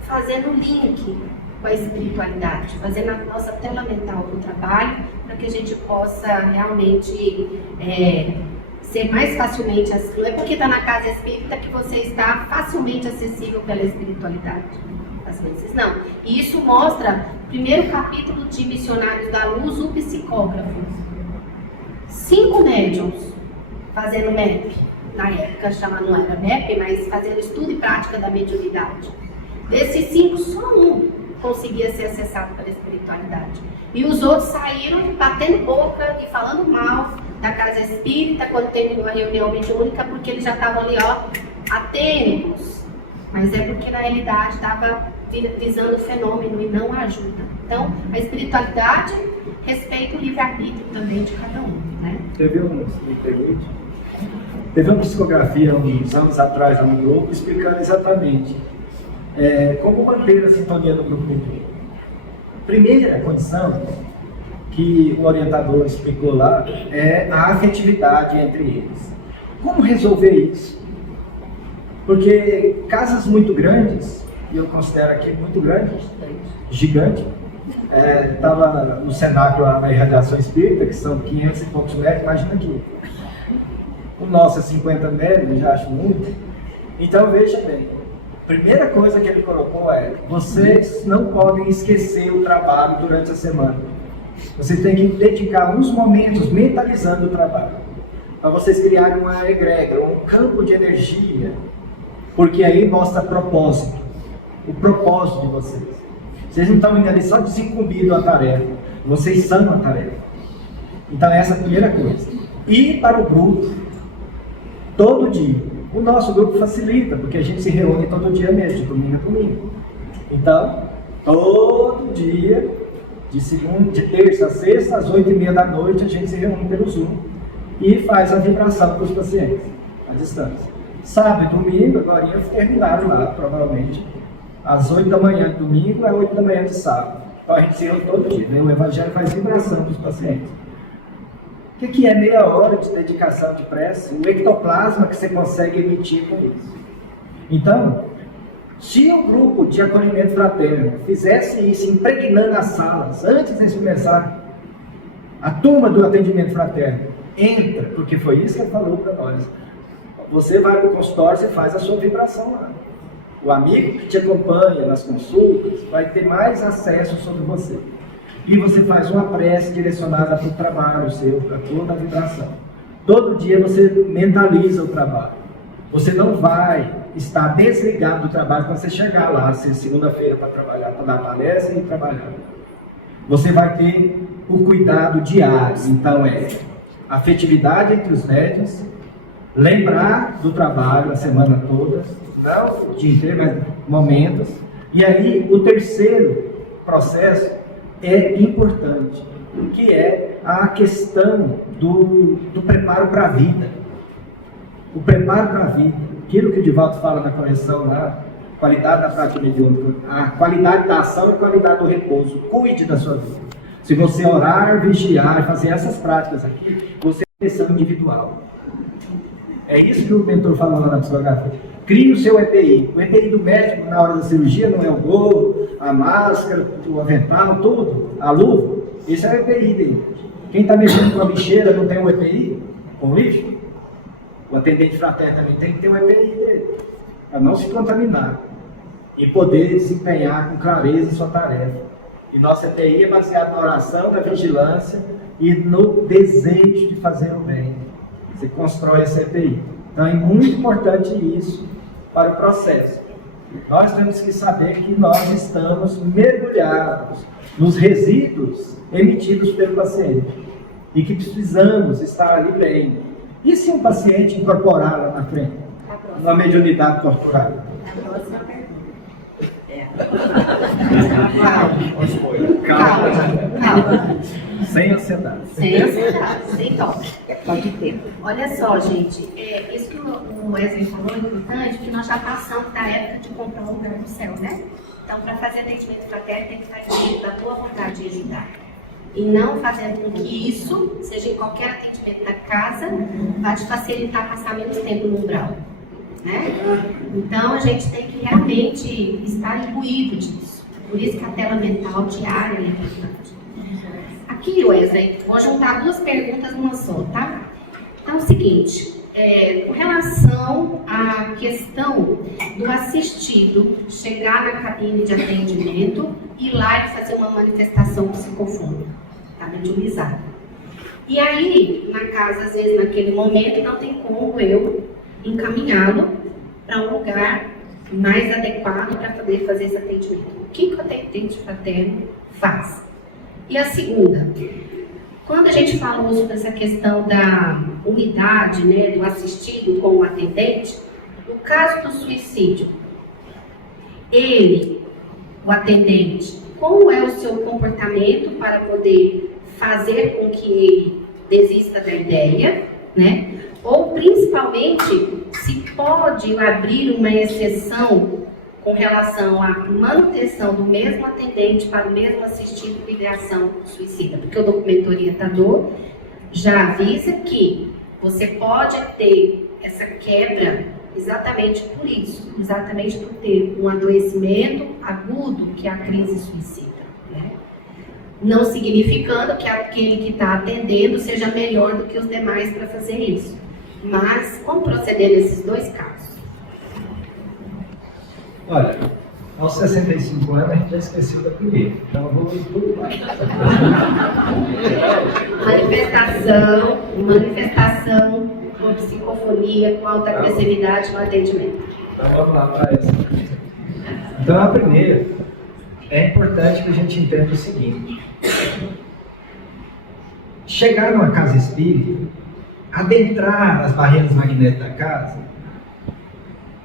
fazendo link com a espiritualidade, fazendo a nossa tela mental do trabalho, para que a gente possa realmente ser mais facilmente acessível. Não é porque está na casa espírita que você está facilmente acessível pela espiritualidade. Às vezes não. E isso mostra o primeiro capítulo de Missionários da Luz, o psicógrafo. 5 médiums fazendo MEP. Na época não era MEP, mas fazendo estudo e prática da mediunidade. Desses 5, só um conseguia ser acessado pela espiritualidade. E os outros saíram batendo boca e falando mal da casa espírita quando terminou a reunião mediúnica, porque eles já estavam ali, há tempos. Mas é porque na realidade estava visando o fenômeno e não a ajuda. Então, a espiritualidade respeita o livre-arbítrio também de cada um, né? Teve uma psicografia uns anos atrás no grupo explicando exatamente como manter a sintonia do grupo inteiro. Primeira condição que o orientador explicou lá é a afetividade entre eles. Como resolver isso? Porque casas muito grandes, e eu considero aqui muito grande, gigante, estava no cenáculo lá na irradiação espírita, que são 500 e poucos metros, imagina aqui. O nosso é 50 metros, eu já acho muito. Então veja bem, a primeira coisa que ele colocou é: vocês não podem esquecer o trabalho durante a semana. Vocês têm que dedicar uns momentos mentalizando o trabalho, para vocês criarem uma egrégora, um campo de energia, porque aí mostra propósito, o propósito de vocês. Vocês não estão indo ali só desincumbindo a tarefa, vocês são a tarefa. Então essa é a primeira coisa. E para o grupo, todo dia. O nosso grupo facilita, porque a gente se reúne todo dia mesmo, de domingo a domingo. Então, todo dia, de terça a sexta, às 8h30 da noite, a gente se reúne pelo Zoom e faz a vibração para os pacientes, à distância. Sábado e domingo, agora terminaram lá, provavelmente. Às 8 da manhã de domingo, é 8 da manhã de sábado. Então a gente se reúne todo dia, né? O Evangelho faz vibração para os pacientes. O que é meia hora de dedicação de prece? O ectoplasma que você consegue emitir com isso. Então, se o grupo de acolhimento fraterno fizesse isso, impregnando as salas, antes de começar, a turma do atendimento fraterno entra, porque foi isso que ele falou para nós. Você vai para o consultório, você faz a sua vibração lá. O amigo que te acompanha nas consultas vai ter mais acesso sobre você. E você faz uma prece direcionada para o trabalho seu, para toda a vibração. todo dia você mentaliza o trabalho. Você não vai estar desligado do trabalho quando você chegar lá, se segunda-feira para trabalhar, para dar palestra e trabalhar. Você vai ter o cuidado diário, então afetividade entre os médios, lembrar do trabalho a semana toda, não o dia inteiro, mas momentos. E aí o terceiro processo é importante, que é a questão do preparo para a vida. O preparo para a vida, aquilo que o Divaldo fala na correção lá, qualidade da prática mediúnica, a qualidade da ação e a qualidade do repouso. Cuide da sua vida. Se você orar, vigiar, fazer essas práticas aqui, você tem atenção individual. É isso que o mentor falou lá na psicografia. Crie o seu EPI. O EPI do médico na hora da cirurgia não é o gorro, a máscara, o avental, tudo, a luva. Esse é o EPI dele. Quem está mexendo com a lixeira não tem um EPI? Com lixo? O atendente fraterno também tem que ter um EPI dele, para não se contaminar e poder desempenhar com clareza a sua tarefa. E nosso EPI é baseado na oração, na vigilância e no desejo de fazer o bem. Você constrói esse EPI. Então é muito importante isso para o processo. Nós temos que saber que nós estamos mergulhados nos resíduos emitidos pelo paciente e que precisamos estar ali bem. E se um paciente incorporar lá na frente, uma mediunidade torturada? A próxima pergunta. Calma. Sem ansiedade. Sem ansiedade, sem toque. Pode ter. Olha só, gente, isso que o Wesley falou é importante, porque nós já passamos da época de comprar um lugar no céu, né? Então, para fazer atendimento fraterno, tem que estar dentro da boa vontade de ajudar. E não fazendo com que isso, seja em qualquer atendimento da casa, vá te facilitar passar menos tempo no umbral. Né? Então, a gente tem que realmente estar imbuído disso. Por isso que a tela mental diária é importante. Aqui, Wesley, vou juntar duas perguntas numa só, tá? Então, é o seguinte, com relação à questão do assistido chegar na cabine de atendimento e ir lá e fazer uma manifestação psicofônica, tá mediunizado. E aí, na casa, às vezes, naquele momento, não tem como eu encaminhá-lo para um lugar mais adequado para poder fazer esse atendimento. O que o atendente fraterno faz? E a segunda, quando a gente falou sobre essa questão da unidade, né, do assistido com o atendente, no caso do suicídio, ele, o atendente, como é o seu comportamento para poder fazer com que ele desista da ideia, né? Ou principalmente, se pode abrir uma exceção com relação à manutenção do mesmo atendente para o mesmo assistido com ideação suicida, porque o documento orientador já avisa que você pode ter essa quebra exatamente por isso, exatamente por ter um adoecimento agudo que é a crise suicida, né? Não significando que aquele que está atendendo seja melhor do que os demais para fazer isso. Mas, como proceder nesses dois casos? Olha, aos 65 anos a gente já esqueceu da primeira, então eu vou tudo lá. Manifestação com psicofonia, com alta agressividade no atendimento. Então vamos lá para essa. Então a primeira, é importante que a gente entenda o seguinte: chegar numa casa espírita, adentrar as barreiras magnéticas da casa,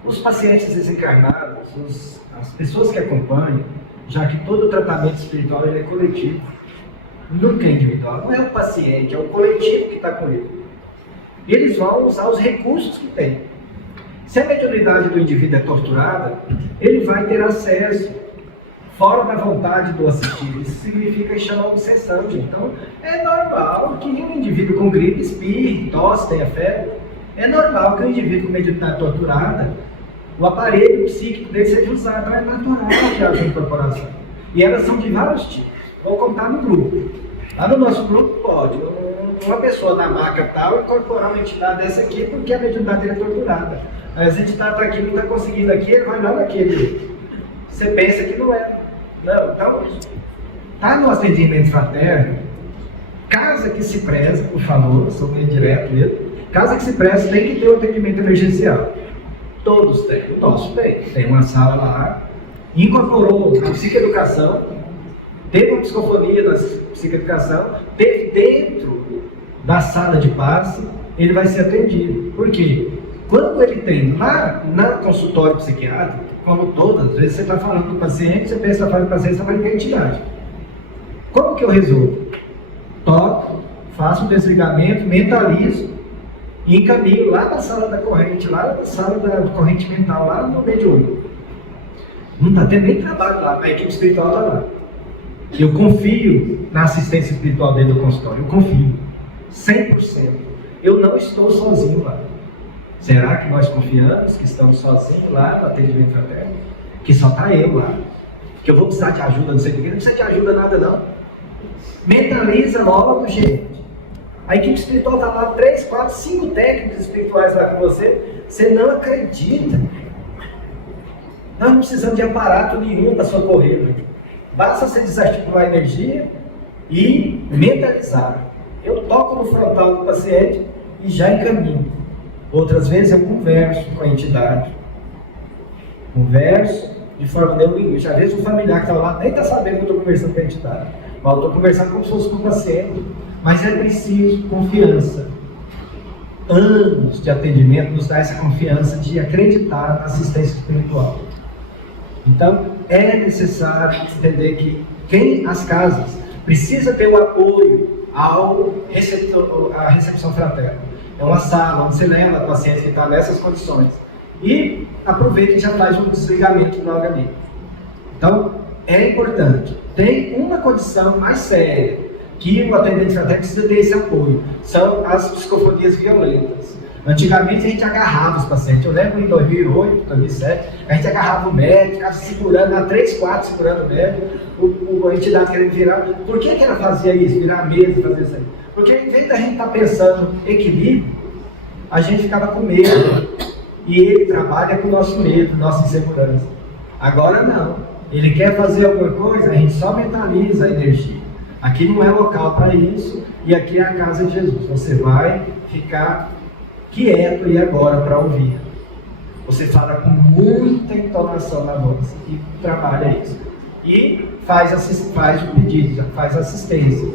os pacientes desencarnados, as pessoas que acompanham, já que todo o tratamento espiritual ele é coletivo, nunca é individual, não é o paciente, é o coletivo que está com ele. E eles vão usar os recursos que tem. Se a mediunidade do indivíduo é torturada, ele vai ter acesso fora da vontade do assistido. Isso significa chamar obsessão, gente. Então, é normal que um indivíduo com gripe espirre, tosse, tenha febre. É normal que um indivíduo com mediunidade torturada, o aparelho psíquico dele seja usado. Então, é natural que haja incorporação. E elas são de vários tipos. Vou contar no grupo. Lá no nosso grupo pode uma pessoa na maca tal incorporar uma entidade dessa aqui porque a mediunidade dele é torturada. Mas a entidade está aqui, não está conseguindo aqui, ele vai lá naquele. Você pensa que não é. Não, então, está no atendimento fraterno, casa que se preza, por favor, sou meio direto mesmo, Casa que se presta tem que ter um atendimento emergencial. Todos têm, o nosso tem. Tem uma sala lá, incorporou a psicoeducação, teve uma psicofonia da psicoeducação, teve dentro da sala de passe, ele vai ser atendido. Por quê? Quando ele tem lá no consultório psiquiátrico, como todas, às vezes você está falando com o paciente, você pensa que o paciente está falando com a entidade. Como que eu resolvo? Toco, faço um desligamento, mentalizo e encaminho lá na sala da corrente, lá na sala da corrente mental, lá no mediúnico. Não está tendo nem trabalho lá, a equipe espiritual está lá. Eu confio na assistência espiritual dentro do consultório, eu confio, 100%. Eu não estou sozinho lá. Será que nós confiamos que estamos sozinhos lá no atendimento fraterno? Que só está eu lá. Que eu vou precisar de ajuda, não sei o que, não precisa de ajuda nada não. Mentaliza logo, gente. A equipe espiritual está lá, 3, 4, 5 técnicos espirituais lá com você. Você não acredita. Nós não precisamos de aparato nenhum para socorrer. Basta você desarticular a energia e mentalizar. Eu toco no frontal do paciente e já encaminho. Outras vezes eu converso com a entidade. Converso de forma neurolinguística. Às vezes o familiar que está lá nem está sabendo que eu estou conversando com a entidade. Mas eu estou conversando como se fosse com o paciente. Mas é preciso confiança. Anos de atendimento nos dá essa confiança de acreditar na assistência espiritual. Então, é necessário entender que as casas precisa ter o apoio à recepção fraterna. É uma sala onde você leva o paciente que está nessas condições. E aproveita e já faz um desligamento logo ali. Então, é importante. Tem uma condição mais séria que o atendente fraterno precisa ter esse apoio. São as psicofonias violentas. Antigamente a gente agarrava os pacientes. Eu lembro em 2008, 2007, a gente agarrava o médico, ficava segurando, lá 3, 4 segurando o médico, a entidade querendo virar. Por que ela fazia isso? Virar a mesa, fazer isso aí? Porque em vez da gente estar pensando em equilíbrio, a gente ficava com medo. E ele trabalha com o nosso medo, nossa insegurança. Agora não. Ele quer fazer alguma coisa, a gente só mentaliza a energia. Aqui não é local para isso, e aqui é a casa de Jesus. Você vai ficar quieto e agora para ouvir. Você fala com muita entonação na voz e trabalha isso. E faz o pedido, faz assistência.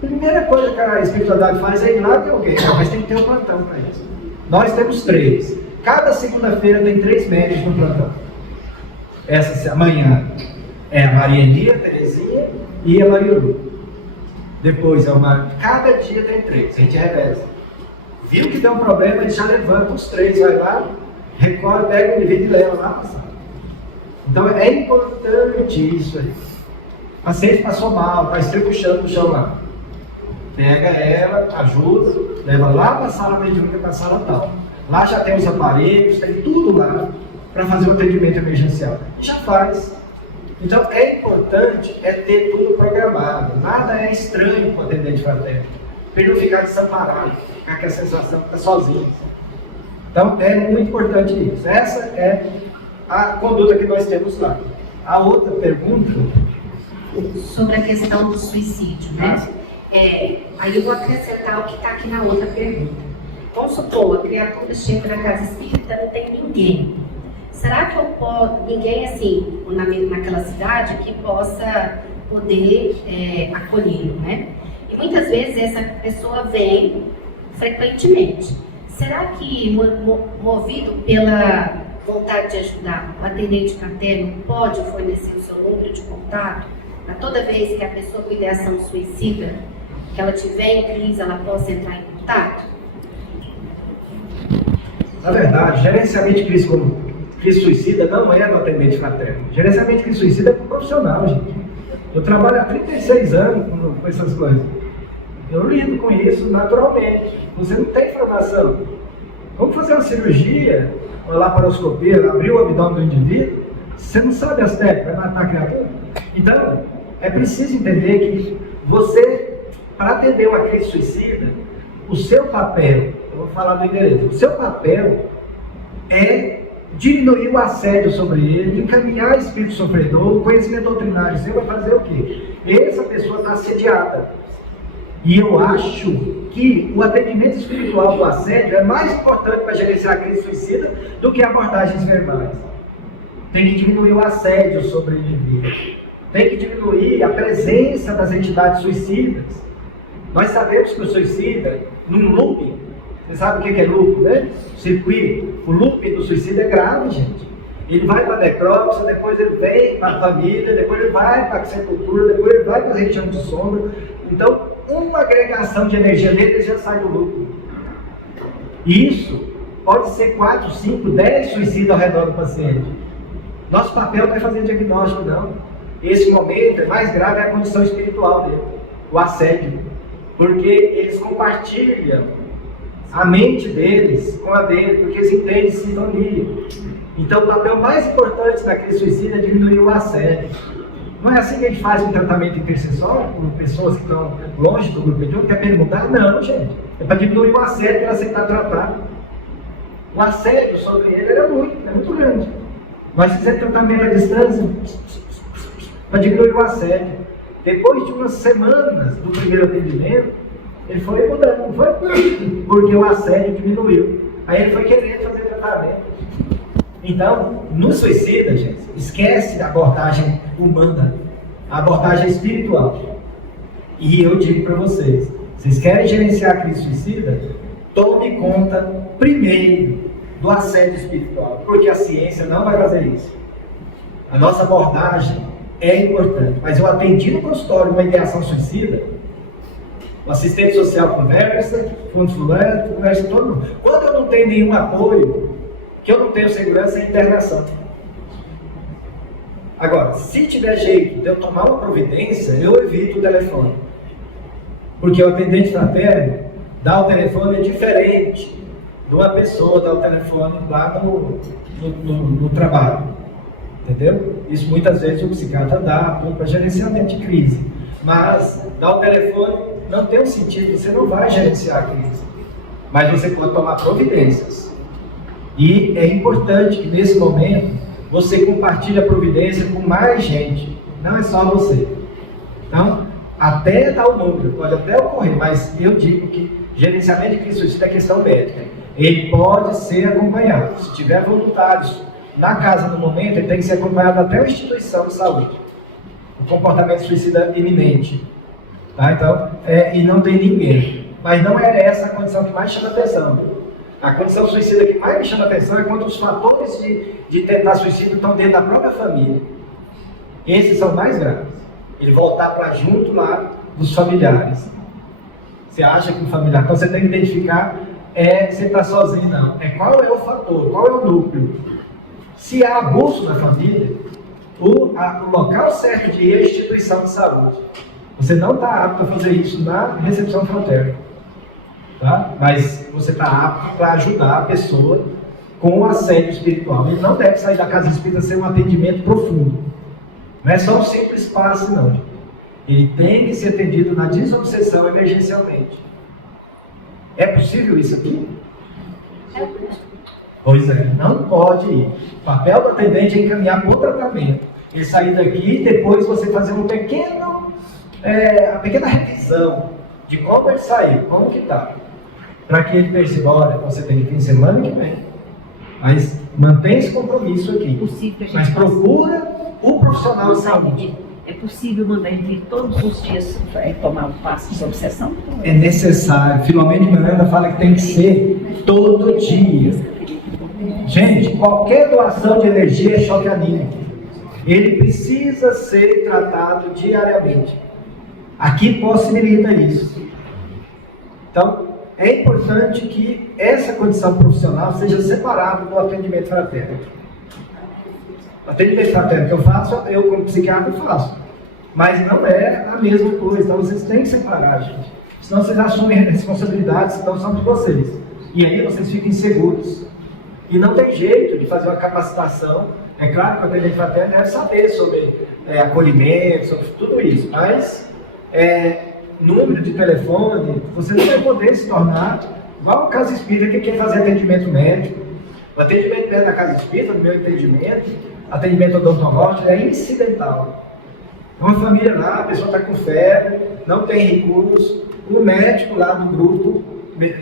Primeira coisa que a espiritualidade faz é ir lá ter alguém, mas tem que ter um plantão para isso. Nós temos 3. Cada segunda-feira tem 3 médicos no plantão. Amanhã é a Maria Elia, a Terezinha e a Maria Lu. Depois cada dia tem 3, a gente reveza. Viu que tem um problema, ele já levanta os 3, vai lá, recolhe, pega o indivíduo e leva lá para a sala. Então é importante isso aí. O paciente passou mal, está estrebuchando no chão lá. Pega ela, ajuda, leva lá para a sala mediúnica, para a sala tal. Lá já tem os aparelhos, tem tudo lá para fazer o atendimento emergencial. E já faz. Então é importante ter tudo programado. Nada é estranho para o atendente fraterno. Para ele não ficar desamparado, ficar com a sensação de estar sozinho. Então é muito importante isso. Essa é a conduta que nós temos lá. A outra pergunta... Sobre a questão do suicídio, né? Aí eu vou acrescentar o que está aqui na outra pergunta. Vamos supor, a criatura chega na casa espírita, não tem ninguém. Será que eu posso, ninguém assim, naquela cidade, que possa poder acolhê-lo, né? E muitas vezes essa pessoa vem frequentemente. Será que, movido pela vontade de ajudar, o atendente fraterno pode fornecer o seu número de contato para toda vez que a pessoa com ideação suicida, que ela tiver em crise, ela possa entrar em contato? Na verdade, gerenciamento de crise suicida não é no atendente fraterno. Gerenciamento de crise suicida é para o profissional, gente. Eu trabalho há 36 anos com essas coisas. Eu lido com isso naturalmente. Você não tem informação. Vamos fazer uma cirurgia, uma laparoscopia, abrir o abdômen do indivíduo, você não sabe as técnicas, vai matar a criatura? Então, é preciso entender que você, para atender uma crise suicida, o seu papel, eu vou falar do endereço, o seu papel é diminuir o assédio sobre ele, encaminhar espírito sofredor, o conhecimento doutrinário. Você vai fazer o quê? Essa pessoa está assediada. E eu acho que o atendimento espiritual do assédio é mais importante para gerenciar a crise suicida do que abordagens verbais. Tem que diminuir o assédio sobre o indivíduo. Tem que diminuir a presença das entidades suicidas. Nós sabemos que o suicida, num looping, você sabe o que é looping, né? Circuito. O looping do suicida é grave, gente. Ele vai para a necrópsia, depois ele vem para a família, depois ele vai para a sepultura, depois ele vai para a região de sombra. Então, uma agregação de energia nele, ele já sai do looping. E isso pode ser 4, 5, 10 suicidas ao redor do paciente. Nosso papel não é fazer diagnóstico, não. Esse momento é mais grave é a condição espiritual dele, o assédio. Porque eles compartilham a mente deles com a dele, porque eles entendem sintonia. Então o papel mais importante da crise suicida é diminuir o assédio. Não é assim que a gente faz um tratamento intercessório com pessoas que estão longe do grupo de outro, quer perguntar? Não, gente. É para diminuir o assédio para aceitar tratar. O assédio sobre ele é muito grande. Nós fizemos tratamento à distância para diminuir o assédio. Depois de umas semanas do primeiro atendimento, ele foi mudando, não foi? Porque o assédio diminuiu. Aí ele foi querendo fazer tratamento. Então, no suicida, gente, esquece da abordagem humana, a abordagem espiritual. E eu digo para vocês, vocês querem gerenciar a crise suicida? Tome conta primeiro do assédio espiritual, porque a ciência não vai fazer isso. A nossa abordagem é importante, mas eu atendi no consultório uma ideação suicida, o assistente social conversa, fundo fulano, conversa todo mundo. Quando eu não tenho nenhum apoio, que eu não tenho segurança, é internação. Agora, se tiver jeito de eu tomar uma providência, eu evito o telefone. Porque o atendente fraterno dá o telefone é diferente de uma pessoa dar o telefone lá no trabalho. Entendeu? Isso muitas vezes o psiquiatra dá para gerenciamento de crise. Mas dar o telefone não tem um sentido, você não vai gerenciar a crise. Mas você pode tomar providências. E é importante que nesse momento você compartilhe a providência com mais gente. Não é só você. Então, até dar o número, pode até ocorrer, mas eu digo que gerenciamento de crise suicida é questão médica. Ele pode ser acompanhado. Se tiver voluntários na casa no momento, ele tem que ser acompanhado até uma instituição de saúde. O comportamento suicida iminente. Tá? Então, e não tem ninguém. Mas não é essa a condição que mais chama atenção. A condição suicida que mais me chama atenção é quando os fatores de tentar suicídio estão dentro da própria família. Esses são mais graves. Ele voltar para junto lá dos familiares. Você acha que o familiar... Então você tem que identificar, você está sozinho, não. Qual é o fator, qual é o núcleo. Se há abuso na família, o local certo de ir é a instituição de saúde. Você não está apto a fazer isso na recepção fraterna. Tá? Mas você está apto para ajudar a pessoa com o assédio espiritual. Ele não deve sair da casa espírita sem um atendimento profundo. Não é só um simples passe, não. Ele tem que ser atendido na desobsessão emergencialmente. É possível isso aqui? Pois é, não pode ir. O papel do atendente é encaminhar para o tratamento. Ele sair daqui e depois você fazer uma pequena revisão de como ele saiu, como que está. Para que ele perceba, olha, você tem que ir semana que vem. Mas mantém esse compromisso aqui. Mas procura o profissional de saúde. É possível mandar ele vir todos os dias tomar um passo de obsessão? É necessário. Filomeno de Miranda fala que tem que ser todo dia. Gente, qualquer doação de energia é choque anímico. Ele precisa ser tratado diariamente. Aqui possibilita isso. Então, é importante que essa condição profissional seja separada do atendimento fraterno. O atendimento fraterno que eu faço, eu como psiquiatra faço. Mas não é a mesma coisa. Então vocês têm que separar, gente. Senão vocês assumem responsabilidades que não são de vocês. E aí vocês ficam inseguros. E não tem jeito de fazer uma capacitação. É claro que o atendimento fraterno deve saber sobre acolhimento, sobre tudo isso. Mas número de telefone, você não vai poder se tornar igual a casa espírita que quer fazer atendimento médico. O atendimento médico na casa espírita, no meu entendimento, atendimento odontológico é incidental. Uma família lá, a pessoa está com febre, não tem recurso, um médico lá do grupo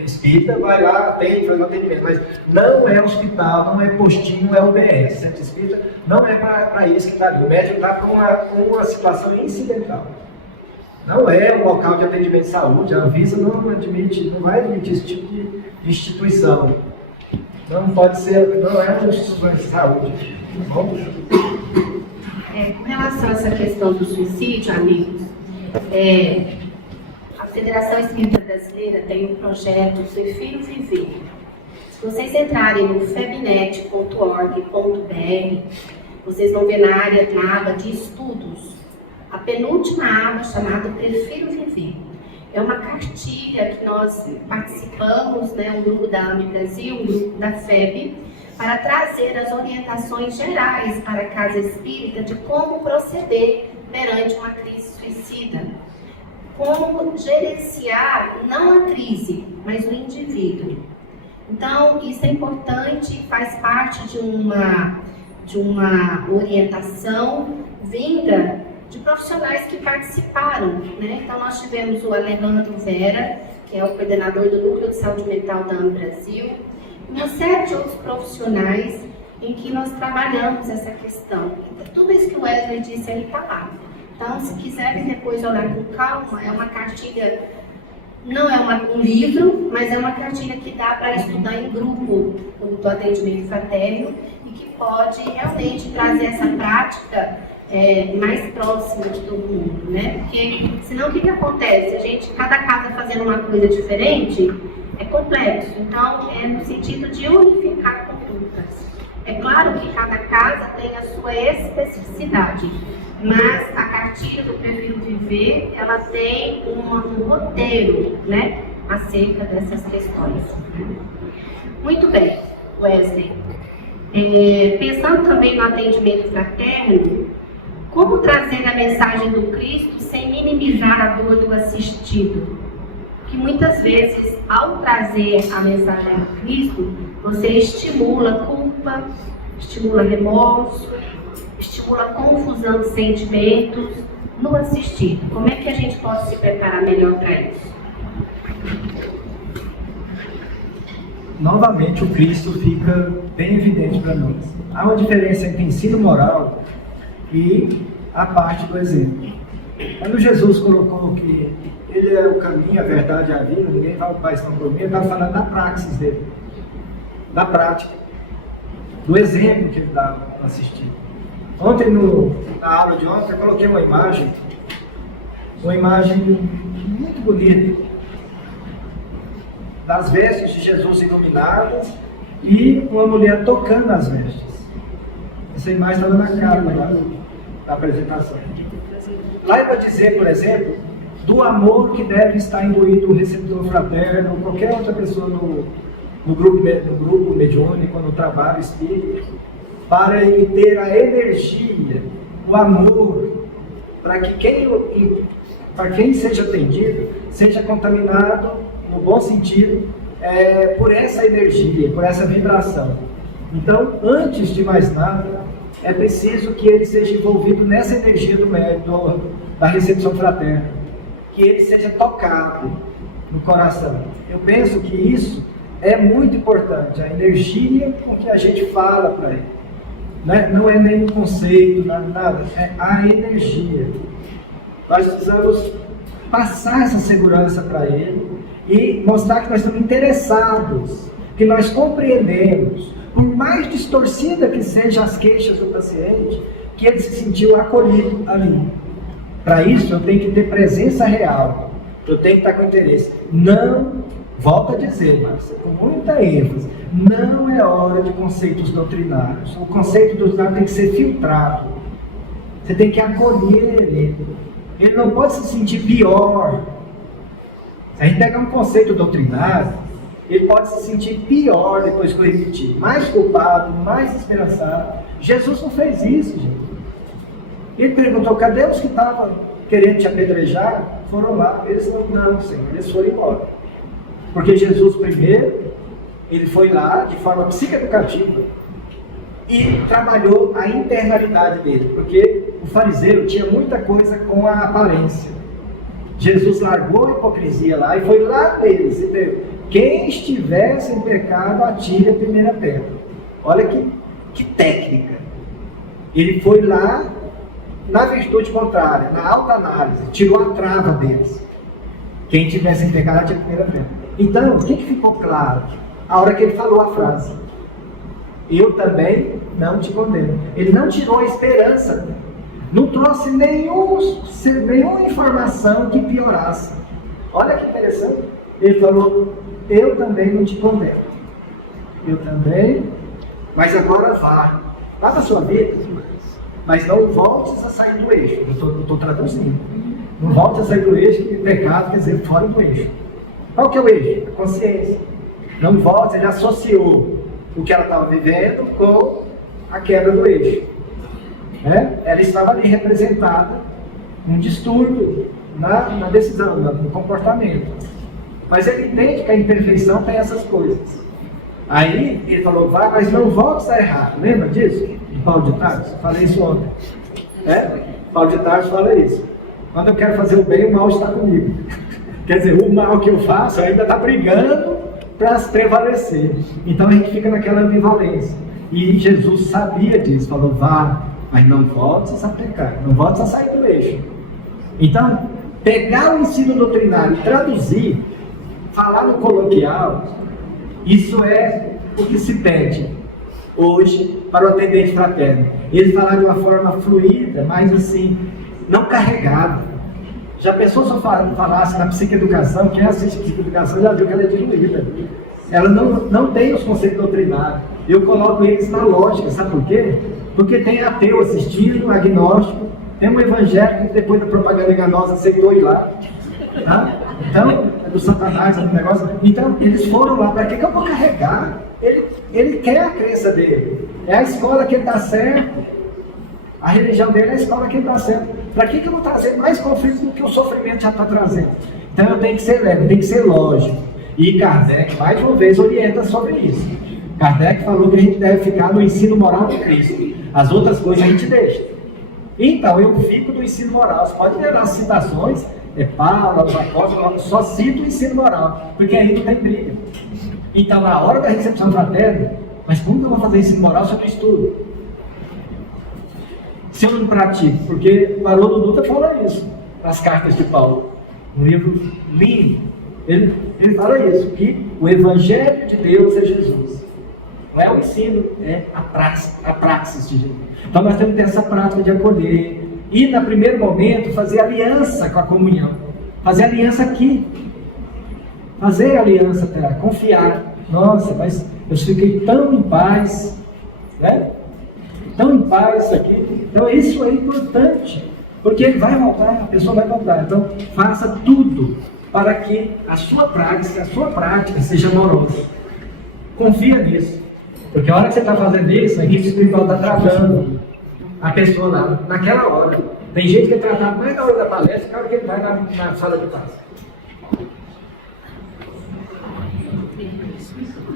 espírita vai lá, atende, faz um atendimento, mas não é hospital, não é postinho, não é UBS. Centro espírita não é para isso que está ali. O médico está com uma situação incidental. Não é um local de atendimento de saúde. A Anvisa não admite, não vai admitir esse tipo de instituição. Não pode ser, não é uma instituição de saúde. Vamos. Com relação a essa questão do suicídio, amigos, a Federação Espírita Brasileira tem um projeto Prefiro Viver. Se vocês entrarem no febnet.org.br, vocês vão ver na aba de estudos, a penúltima aba chamada Prefiro Viver. É uma cartilha que nós participamos, um grupo da AME Brasil, um grupo da FEB, para trazer as orientações gerais para a Casa Espírita de como proceder perante uma crise suicida. Como gerenciar, não a crise, mas o indivíduo. Então, isso é importante, faz parte de uma orientação vinda de profissionais que participaram, Então, nós tivemos o Alejandro Vera, que é o coordenador do Núcleo de Saúde Mental da AME Brasil, e uma série de outros profissionais em que nós trabalhamos essa questão. Tudo isso que o Wesley disse, ele está lá. Então, se quiserem depois olhar com calma, é uma cartilha, não é um livro, mas é uma cartilha que dá para estudar em grupo do atendimento fraterno e que pode realmente trazer essa prática mais próxima de todo mundo, Porque senão o que acontece? Cada casa fazendo uma coisa diferente é complexo, então é no sentido de unificar condutas. É claro que cada casa tem a sua especificidade, mas a cartilha do Prefiro Viver, ela tem um roteiro, acerca dessas questões. Muito bem, Wesley. Pensando também no atendimento fraterno, como trazer a mensagem do Cristo sem minimizar a dor do assistido? Que muitas vezes, ao trazer a mensagem do Cristo, você estimula culpa, estimula remorso, estimula confusão de sentimentos no assistido. Como é que a gente pode se preparar melhor para isso? Novamente, o Cristo fica bem evidente para nós. Há uma diferença entre ensino moral e a parte do exemplo. Quando Jesus colocou que ele é o caminho, a verdade e a vida, ninguém vai ao Pai senão por mim, ele estava falando da praxis dele, da prática, do exemplo que ele dava para assistir. Ontem, na aula de ontem, eu coloquei uma imagem muito bonita, das vestes de Jesus iluminadas e uma mulher tocando as vestes. Essa imagem estava na capa lá da apresentação. Lá é para dizer, por exemplo, do amor que deve estar imbuído o receptor fraterno, ou qualquer outra pessoa no grupo mediúnico, no trabalho espírita, para ele ter a energia, o amor, para quem seja atendido, seja contaminado, no bom sentido, por essa energia, por essa vibração. Então, antes de mais nada, é preciso que ele seja envolvido nessa energia da recepção fraterna, que ele seja tocado no coração. Eu penso que isso é muito importante, a energia com que a gente fala para ele. Não é nem um conceito, nada, é a energia. Nós precisamos passar essa segurança para ele e mostrar que nós estamos interessados, que nós compreendemos, por mais distorcida que sejam as queixas do paciente, que ele se sentiu acolhido ali. Para isso eu tenho que ter presença real, eu tenho que estar com interesse. Não, volto a dizer, Márcia, com muita ênfase, não é hora de conceitos doutrinários. O conceito doutrinário tem que ser filtrado. Você tem que acolher ele. Ele não pode se sentir pior. Se a gente pegar um conceito doutrinário, ele pode se sentir pior depois que eu emitir, mais culpado, mais esperançado. Jesus não fez isso, gente. Ele perguntou, cadê os que estavam querendo te apedrejar? Foram lá. Eles não, Senhor, eles foram embora. Porque Jesus primeiro, ele foi lá de forma psicoeducativa e trabalhou a internalidade dele, porque o fariseu tinha muita coisa com a aparência. Jesus largou a hipocrisia lá e foi lá neles. Entendeu? Quem estivesse em pecado, atire a primeira pedra. Olha que técnica. Ele foi lá na virtude contrária, na alta análise, tirou a trava deles. Quem tivesse em pecado, atire a primeira pedra. Então, o que ficou claro? A hora que ele falou a frase: eu também não te condeno. Ele não tirou a esperança, não trouxe nenhuma informação que piorasse. Olha que interessante. Ele falou: eu também não te condeno. Eu também, mas agora vá para a sua vida, mas não voltes a sair do eixo. Eu estou traduzindo. Não volte a sair do eixo, que pecado quer dizer fora do eixo. Qual que é o eixo? A consciência. Não volte, ele associou o que ela estava vivendo com a quebra do eixo. Ela estava ali representada um distúrbio na decisão, no comportamento. Mas ele entende que a imperfeição tem essas coisas. Aí ele falou: vai, mas não volte a errar. Lembra disso? De Paulo de Tarso? Falei isso ontem. Paulo de Tarso fala isso. Quando eu quero fazer o bem, o mal está comigo. Quer dizer, o mal que eu faço ainda está brigando para prevalecer. Então a gente fica naquela ambivalência. E Jesus sabia disso, falou: vá, mas não voltes a pecar, não voltes a sair do eixo. Então, pegar o ensino doutrinário e traduzir, falar no coloquial, isso é o que se pede hoje para o atendente fraterno. Ele falar de uma forma fluida, mas assim, não carregada. Já pensou se eu falasse na psicoeducação? Quem assiste psicoeducação já viu que ela é diluída. Ela não tem os conceitos doutrinários. Eu coloco eles na lógica, sabe por quê? Porque tem ateu assistindo, agnóstico, tem um evangélico que depois da propaganda enganosa aceitou ir lá. Tá? Então, é do Satanás, é do negócio. Então, eles foram lá. Para que eu vou carregar? Ele quer a crença dele. É a escola que ele está certo. A religião dele é a escola que ele está certo. Para que eu vou trazer mais conflito do que o sofrimento já está trazendo? Então eu tenho que ser leve, tem que ser lógico. E Kardec, mais uma vez, orienta sobre isso. Kardec falou que a gente deve ficar no ensino moral de Cristo. As outras coisas a gente deixa. Então eu fico no ensino moral. Você pode ver nas citações, Paulo, os apóstolos, só cito o ensino moral, porque aí não tem briga. Então na hora da recepção fraterna, mas como que eu vou fazer ensino moral se eu não estudo? Se eu não pratico? Porque o Haroldo Dutra fala isso nas cartas de Paulo, um livro lindo. Ele fala isso, que o Evangelho de Deus é Jesus. Não é o ensino, é a praxis de Jesus. Então nós temos que ter essa prática de acolher. E no primeiro momento fazer aliança com a comunhão. Fazer aliança aqui. Fazer aliança até lá, confiar. Nossa, mas eu fiquei tão em paz, né? Tão em paz aqui. Então isso é importante, porque ele vai voltar, a pessoa vai voltar. Então faça tudo para que a sua prática seja amorosa. Confia nisso, porque a hora que você está fazendo isso, a gente espiritual está tratando a pessoa lá, naquela hora. Tem gente que é tratado mais na hora da palestra, que é a hora que ele vai na sala de paz.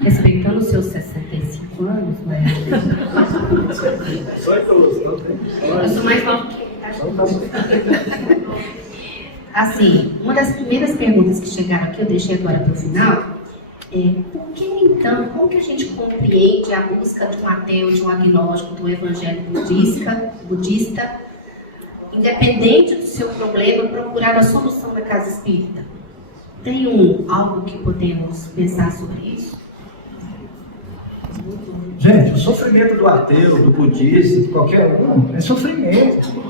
Respeitando os seus 65 anos, né? Só idoso, não tem? Eu sou mais nova que ele. Assim, uma das primeiras perguntas que chegaram aqui, eu deixei agora para o final, é por que então, como que a gente compreende a busca de um ateu, de um agnóstico, do evangelho budista, independente do seu problema, procurar a solução da casa espírita? Tem algo que podemos pensar sobre isso? Gente, o sofrimento do ateu, do budista, de qualquer um, é sofrimento.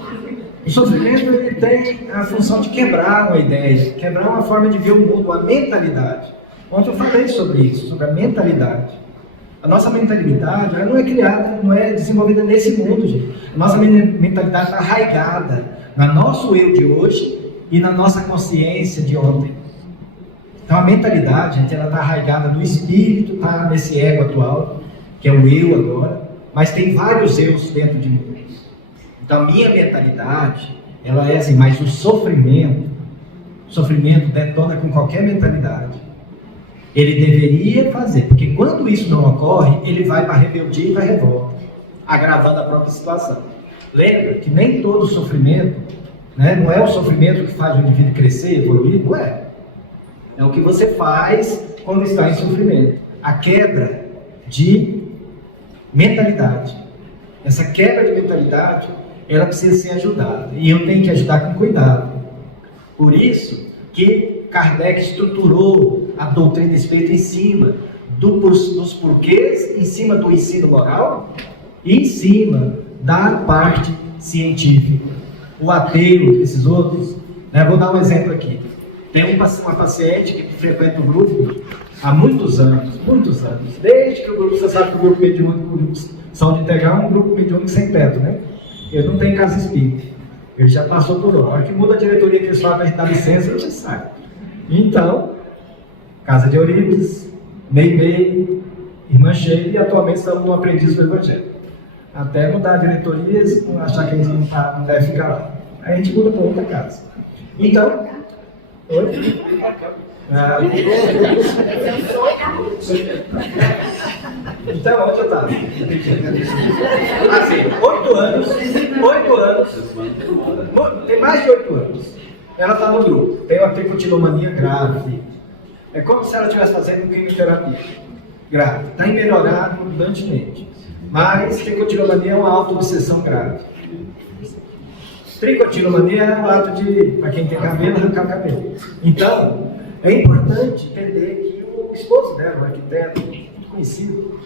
O sofrimento ele tem a função de quebrar uma ideia, quebrar uma forma de ver o mundo, uma mentalidade. Ontem eu falei sobre isso, sobre a mentalidade. A nossa mentalidade ela não é criada, não é desenvolvida nesse mundo, gente. A nossa mentalidade está arraigada no nosso eu de hoje e na nossa consciência de ontem. Então a mentalidade, gente, ela está arraigada no espírito, está nesse ego atual, que é o eu agora, mas tem vários eus dentro de mim. Então a minha mentalidade, ela é assim, mas o sofrimento detona com qualquer mentalidade. Ele deveria fazer, porque quando isso não ocorre, ele vai para a rebeldia e para a revolta, agravando a própria situação. Lembra que nem todo sofrimento né? Não é o sofrimento que faz o indivíduo crescer, evoluir, não é. É o que você faz quando está em sofrimento. A quebra de mentalidade. Essa quebra de mentalidade, ela precisa ser ajudada. E eu tenho que ajudar com cuidado. Por isso que Kardec estruturou a doutrina espírita em cima dos porquês, em cima do ensino moral e em cima da parte científica. O ateu, esses outros, né? Vou dar um exemplo aqui. Tem uma paciente que frequenta o grupo há muitos anos, desde que o grupo, você sabe que o grupo mediúnico, o grupo Saúde Integral é um grupo mediúnico sem teto, né? Ele não tem casa espírita, ele já passou por lá. A hora que muda a diretoria, que eles falam para a gente dar licença, ele já sai. Então, Casa de Eurípides, Meimei, Irmã Cheia, e atualmente estamos no Aprendiz do Evangelho. Até mudar a diretoria, eles achar que a gente não deve ficar lá. Aí a gente muda para outra casa. Então, oi? Então, onde eu estava? Assim, 8 anos, tem mais de 8 anos. Ela está no grupo, tem uma tricotilomania grave. É como se ela estivesse fazendo quimioterapia grave. Está em melhorar abundantemente. Mas tricotilomania é uma auto-obsessão grave. Tricotilomania é o ato de, para quem tem cabelo, arrancar o cabelo. Então, é importante entender que o esposo dela, o arquiteto, muito conhecido,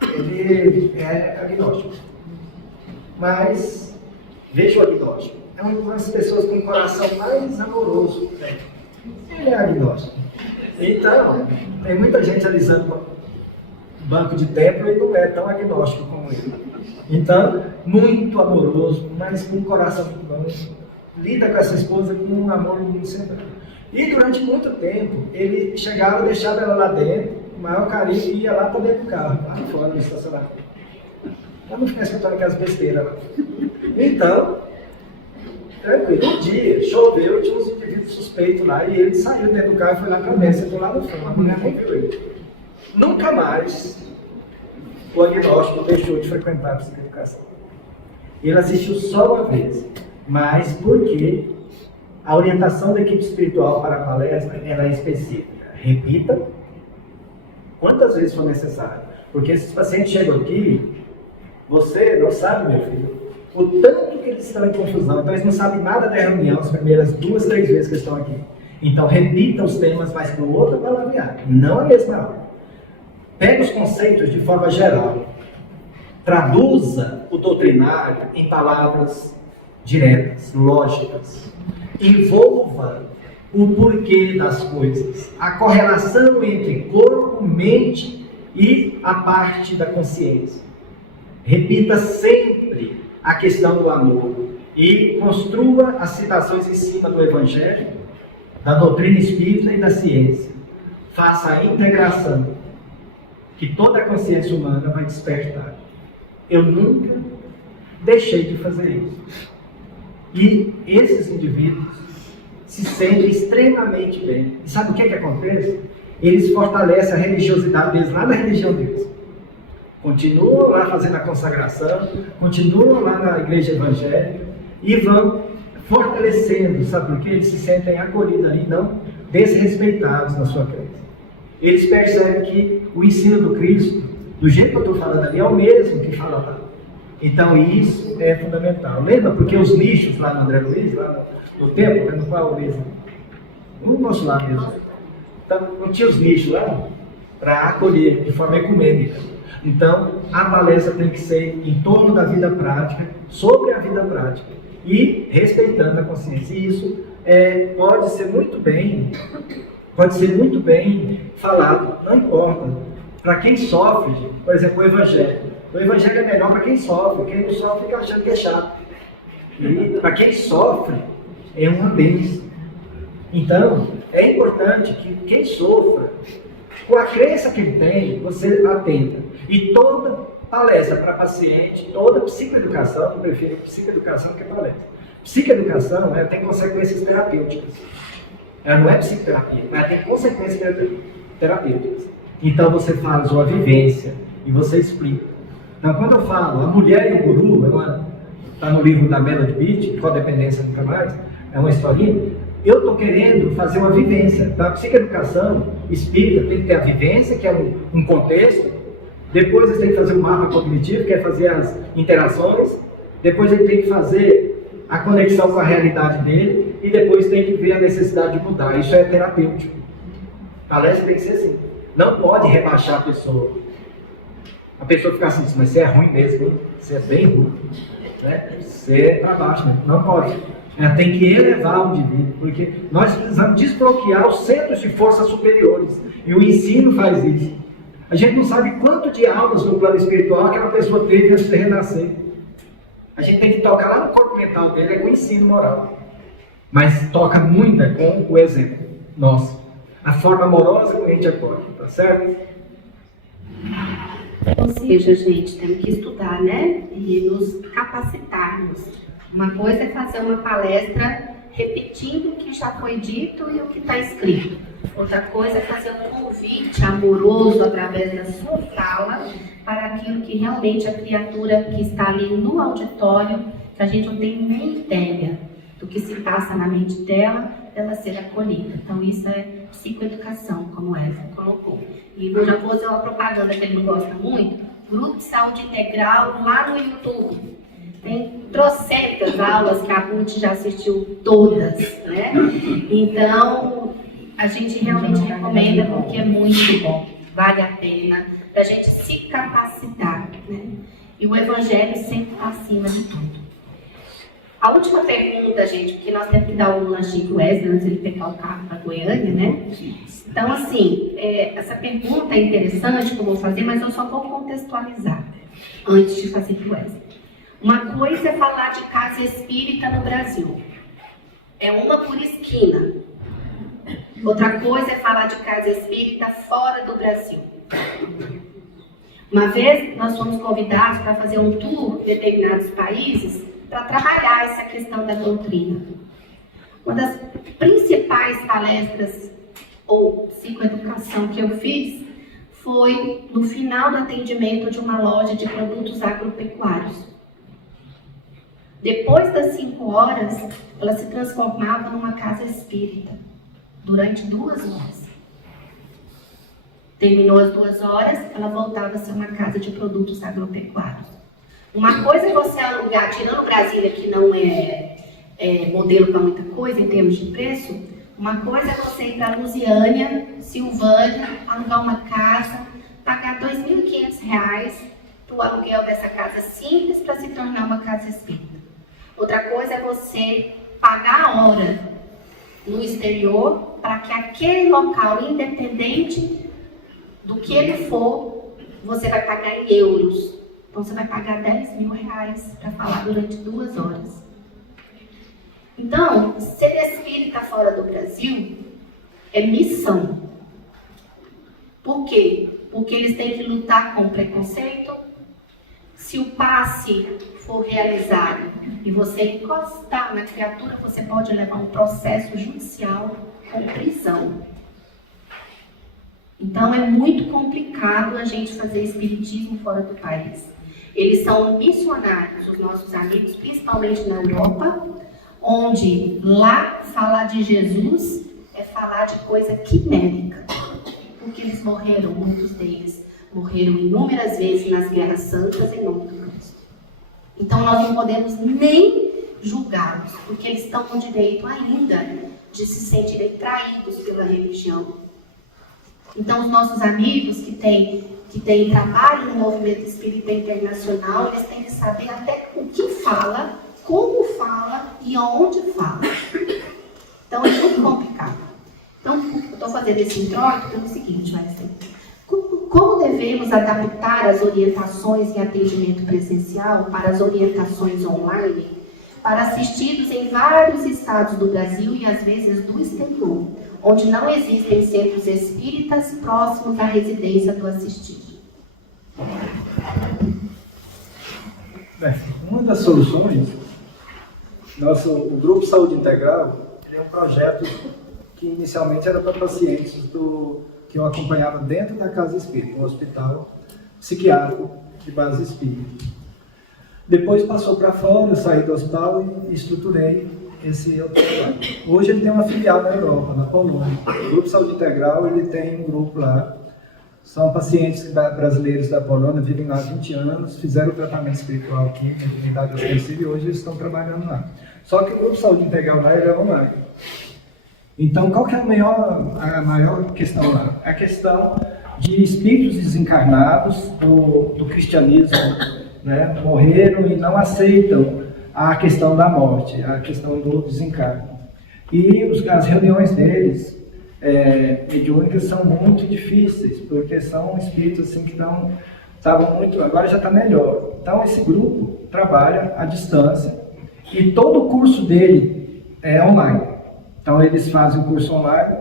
ele é agnóstico. Mas, veja o agnóstico. É uma das pessoas com o coração mais amoroso que tem. Ele é agnóstico. Então, tem muita gente alisando banco de templo e não é tão agnóstico como ele. Então, muito amoroso, mas com um coração muito bom. Lida com essa esposa com um amor muito centrado. E durante muito tempo, ele chegava e deixava ela lá dentro, o maior carinho, e ia lá para dentro do carro, lá fora no estacionamento. Ela não ficar escutando aquelas besteiras lá. Então, tranquilo. Um dia, choveu, tinha uns indivíduos suspeitos lá, e ele saiu dentro do carro e foi lá para dentro, sentou lá no fundo, a mulher nem viu ele. Nunca mais o agnóstico deixou de frequentar a psicoeducação. Ele assistiu só uma vez, mas porque a orientação da equipe espiritual para a palestra era específica. Repita quantas vezes for necessário. Porque esses pacientes chegam aqui, você não sabe, meu filho, o tanto que eles estão em confusão. Então eles não sabem nada da reunião as primeiras 2, 3 vezes que estão aqui. Então repita os temas, mas para o outro palavrear, não a mesma aula. Pega os conceitos de forma geral, traduza o doutrinário em palavras diretas, lógicas, envolva o porquê das coisas, a correlação entre corpo, mente e a parte da consciência. Repita sempre a questão do amor e construa as citações em cima do Evangelho, da doutrina espírita e da ciência. Faça a integração que toda a consciência humana vai despertar. Eu nunca deixei de fazer isso. E esses indivíduos se sentem extremamente bem. E sabe o que acontece? Eles fortalecem a religiosidade deles lá na religião deles. Continuam lá fazendo a consagração, continuam lá na igreja evangélica e vão fortalecendo, sabe por quê? Eles se sentem acolhidos ali, não desrespeitados na sua crença. Eles percebem que o ensino do Cristo, do jeito que eu estou falando ali, é o mesmo que fala lá. Então isso é fundamental. Lembra? Porque os nichos lá no André Luiz, lá no templo, no qual mesmo? No nosso lado mesmo. Então, não tinha os nichos lá para acolher de forma ecumênica. Então, a palestra tem que ser em torno da vida prática, sobre a vida prática e respeitando a consciência. E isso pode ser muito bem falado, não importa. Para quem sofre, por exemplo, o Evangelho. O Evangelho é melhor para quem sofre. Quem não sofre fica achando que é chato. E para quem sofre, é uma bênção. Então, é importante que quem sofra, com a crença que ele tem, você atenda. E toda palestra para paciente, toda psicoeducação, eu prefiro psicoeducação que palestra. Psicoeducação tem consequências terapêuticas. Ela não é psicoterapia, mas tem consequências terapêuticas. Então você faz uma vivência e você explica. Então quando eu falo a mulher e o guru, é uma está no livro da Melody Beach, Codependência Nunca Mais, é uma historinha. Eu estou querendo fazer uma vivência. Então, a psicoeducação espírita tem que ter a vivência, que é um contexto. Depois ele tem que fazer o mapa cognitivo, que é fazer as interações. Depois ele tem que fazer a conexão com a realidade dele. E depois tem que ver a necessidade de mudar. Isso é terapêutico. A palestra tem que ser assim. Não pode rebaixar a pessoa. A pessoa fica assim, mas você é ruim mesmo, hein? Você é bem ruim. Né? Você é para baixo, né? Não pode. Ela tem que elevar o indivíduo, porque nós precisamos desbloquear os centros de forças superiores. E o ensino faz isso. A gente não sabe quanto de aulas no plano espiritual aquela pessoa teve antes de renascer. A gente tem que tocar lá no corpo mental dele, é com o ensino moral. Mas toca muito com o exemplo nosso. A forma amorosa que a gente acorda, tá certo? Ou seja, gente, temos que estudar, né? E nos capacitarmos. Uma coisa é fazer uma palestra repetindo o que já foi dito e o que está escrito. Outra coisa é fazer um convite amoroso através da sua fala para aquilo que realmente a criatura que está ali no auditório, que a gente não tem nem ideia do que se passa na mente dela, ela ser acolhida. Então isso é psicoeducação, como Eva colocou. E eu já vou fazer uma propaganda que ele não gosta muito, Grupo de Saúde Integral lá no YouTube. Tem trocentas aulas que a Ruth já assistiu todas, né? Então, a gente realmente recomenda porque é muito bom, vale a pena, para a gente se capacitar, né? E o Evangelho sempre está acima de tudo. A última pergunta, gente, porque nós temos que dar um lanchinho pro Wesley antes de ele pegar o carro para Goiânia, né? Então, assim, essa pergunta é interessante que eu vou fazer, mas eu só vou contextualizar antes de fazer pro Wesley. Uma coisa é falar de casa espírita no Brasil. É uma por esquina. Outra coisa é falar de casa espírita fora do Brasil. Uma vez nós fomos convidados para fazer um tour em determinados países para trabalhar essa questão da doutrina. Uma das principais palestras ou psicoeducação que eu fiz foi no final do atendimento de uma loja de produtos agropecuários. Depois das 5 horas, ela se transformava numa casa espírita, durante 2 horas. Terminou as 2 horas, ela voltava a ser uma casa de produtos agropecuários. Uma coisa é você alugar, tirando Brasília, que não é modelo para muita coisa em termos de preço, uma coisa é você ir para Lusiânia, Silvânia, alugar uma casa, pagar R$ 2.500 para o aluguel dessa casa simples para se tornar uma casa espírita. Outra coisa é você pagar a hora no exterior para que aquele local, independente do que ele for, você vai pagar em euros. Então você vai pagar R$10.000 para falar durante 2 horas. Então, ser espírita fora do Brasil é missão. Por quê? Porque eles têm que lutar com preconceito. Se o passe for realizado e você encostar na criatura, você pode levar um processo judicial com prisão. Então é muito complicado a gente fazer espiritismo fora do país. Eles são missionários, os nossos amigos, principalmente na Europa, onde lá falar de Jesus é falar de coisa quimérica. Porque eles morreram, muitos deles morreram inúmeras vezes nas guerras santas em nome do Cristo. Então nós não podemos nem julgá-los, porque eles estão com direito ainda de se sentirem traídos pela religião. Então os nossos amigos que têm trabalho no movimento espírita internacional, eles têm que saber até o que fala, como fala e onde fala. Então é muito complicado. Então eu estou fazendo esse introito pelo seguinte, vai ser. Como devemos adaptar as orientações em atendimento presencial para as orientações online, para assistidos em vários estados do Brasil e às vezes do exterior, onde não existem centros espíritas próximos à residência do assistido? Uma das soluções, o Grupo Saúde Integral é um projeto que inicialmente era para pacientes que eu acompanhava dentro da casa espírita, um hospital psiquiátrico de base espírita. Depois passou para fora, eu saí do hospital e estruturei esse outro trabalho. Hoje ele tem uma filial na Europa, na Polônia. O Grupo Saúde Integral, ele tem um grupo lá. São pacientes brasileiros da Polônia, vivem lá há 20 anos, fizeram o tratamento espiritual aqui, na unidade ostensiva, e hoje eles estão trabalhando lá. Só que o Grupo Saúde Integral lá ele é online. Então, qual que é a maior questão lá? A questão de espíritos desencarnados do cristianismo, né, morreram e não aceitam a questão da morte, a questão do desencarne. E as reuniões deles, mediúnicas, são muito difíceis, porque são espíritos assim, que estavam muito, agora já está melhor. Então esse grupo trabalha à distância e todo o curso dele é online. Então eles fazem o curso online,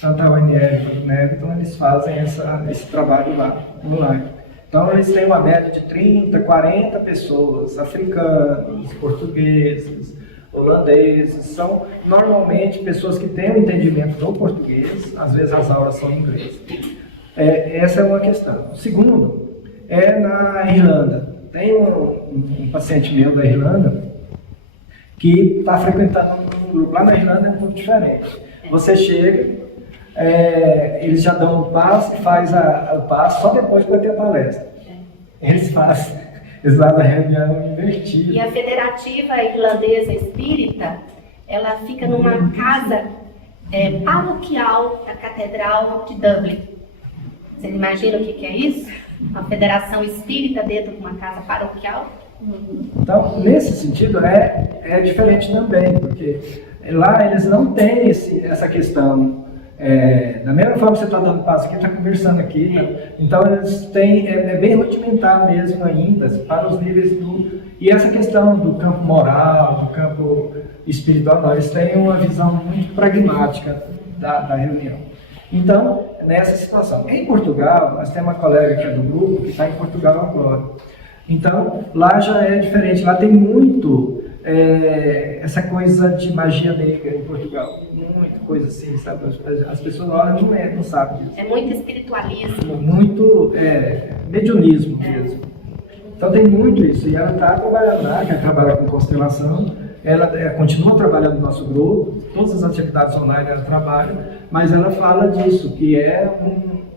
tanto a UNR quanto o NEV, então eles fazem esse trabalho lá, online. Então eles têm uma média de 30, 40 pessoas, africanos, portugueses, holandeses, são normalmente pessoas que têm o entendimento do português, às vezes as aulas são em inglês. Essa é uma questão. Segundo, na Irlanda. Tem um paciente meu da Irlanda que está frequentando um grupo. Lá na Irlanda é um pouco diferente. Você chega, eles já dão o passe, faz o passe, só depois que vai ter a palestra. Eles fazem a reunião invertida. E a Federativa Irlandesa Espírita, ela fica numa casa paroquial da Catedral de Dublin. Vocês imaginam o que é isso? Uma federação espírita dentro de uma casa paroquial? Então, nesse sentido, é diferente também, porque lá eles não têm essa questão. Da mesma forma que você está dando passo aqui, está conversando aqui. Então, eles têm, bem rudimentar mesmo ainda, para os níveis E essa questão do campo moral, do campo espiritual, não, eles têm uma visão muito pragmática da reunião. Então, nessa situação. Em Portugal, nós temos uma colega que é do grupo, que está em Portugal agora. Então, lá já é diferente, lá tem muito essa coisa de magia negra em Portugal. Muita coisa assim, sabe? As pessoas lá não sabem disso. É muito espiritualismo. Muito mediunismo mesmo. Então tem muito isso. E ela está trabalhando lá, que ela trabalha com constelação, ela continua trabalhando no nosso grupo, todas as atividades online ela trabalha, mas ela fala disso, que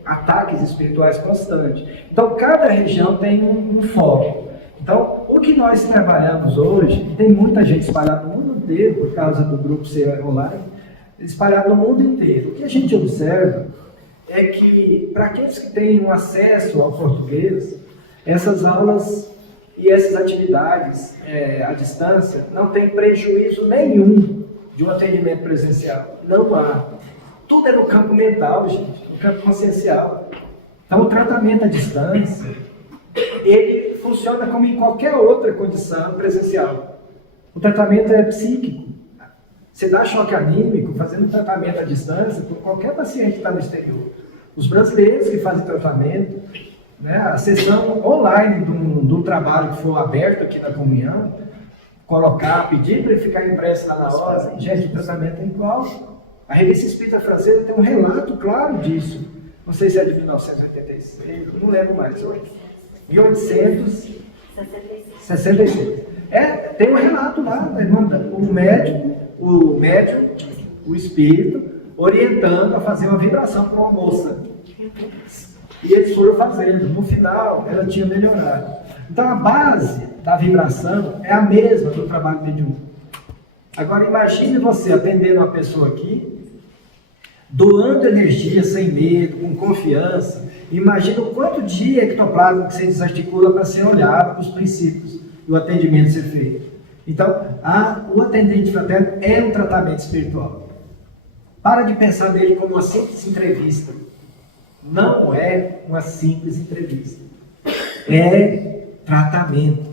ataques espirituais constantes. Então cada região tem um foco. Então o que nós trabalhamos hoje, tem muita gente espalhada no mundo inteiro, por causa do grupo ser online, espalhado no mundo inteiro. O que a gente observa é que para aqueles que têm um acesso ao português, essas aulas e essas atividades à distância não tem prejuízo nenhum de um atendimento presencial. Não há. Tudo é no campo mental, gente, no campo consciencial. Então, o tratamento à distância, ele funciona como em qualquer outra condição presencial. O tratamento é psíquico. Você dá choque anímico fazendo tratamento à distância por qualquer paciente que está no exterior. Os brasileiros que fazem tratamento, né, a sessão online do trabalho que for aberto aqui na comunhão, pedir para ele ficar impresso lá na hora, gente, o tratamento é igual. A Revista Espírita Francesa tem um relato claro disso. Não sei se é de 1986, não lembro mais. 1866. Tem um relato lá, o médium, o espírito, orientando a fazer uma vibração para uma moça. E eles foram fazendo. No final, ela tinha melhorado. Então, a base da vibração é a mesma do trabalho mediúnico. Agora, imagine você atendendo uma pessoa aqui, doando energia sem medo, com confiança. Imagina o quanto de ectoplasma que você desarticula para ser olhado, os princípios do atendimento ser feito. Então, o atendente fraterno é um tratamento espiritual. Para de pensar nele como uma simples entrevista. Não é uma simples entrevista. É tratamento.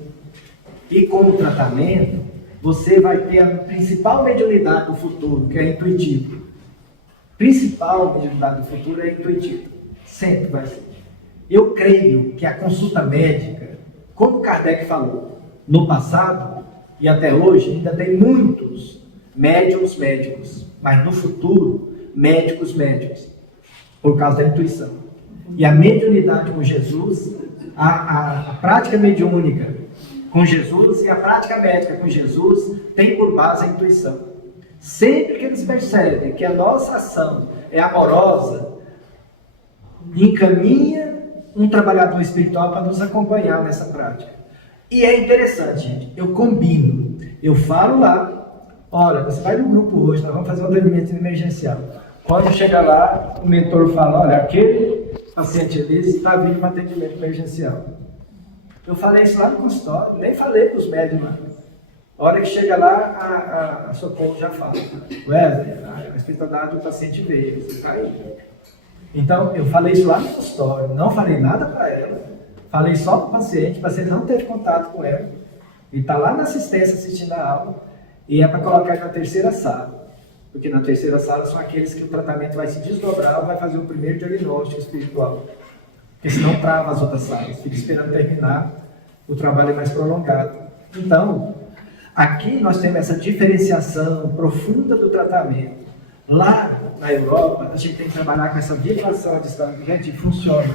E com o tratamento, você vai ter a principal mediunidade do futuro, que é intuitivo. Principal mediunidade do futuro é intuitivo. Sempre vai ser. Eu creio que a consulta médica, como Kardec falou, no passado e até hoje, ainda tem muitos médiums médicos, mas no futuro, médicos médicos, por causa da intuição. E a mediunidade com Jesus, a prática mediúnica, com Jesus e a prática médica com Jesus tem por base a intuição. Sempre que eles percebem que a nossa ação é amorosa, encaminha um trabalhador espiritual para nos acompanhar nessa prática. E é interessante, gente, eu combino, eu falo lá, olha, você vai no grupo hoje, nós vamos fazer um atendimento emergencial. Quando chega lá, o mentor fala, olha, aquele paciente ali está vindo para atendimento emergencial. Eu falei isso lá no consultório, nem falei para os médicos lá. A hora que chega lá, a Socorro já fala, Wesley, a espiritualidade do paciente veio, você está aí. Então, eu falei isso lá no consultório, não falei nada para ela, falei só para o paciente não teve contato com ela. Ele está lá na assistência assistindo a aula, e é para colocar ele na terceira sala. Porque na terceira sala são aqueles que o tratamento vai se desdobrar, vai fazer o primeiro diagnóstico espiritual. Porque senão trava as outras salas, fica esperando terminar, o trabalho é mais prolongado. Então, aqui nós temos essa diferenciação profunda do tratamento. Lá na Europa, a gente tem que trabalhar com essa vibração à distância. Gente, funciona.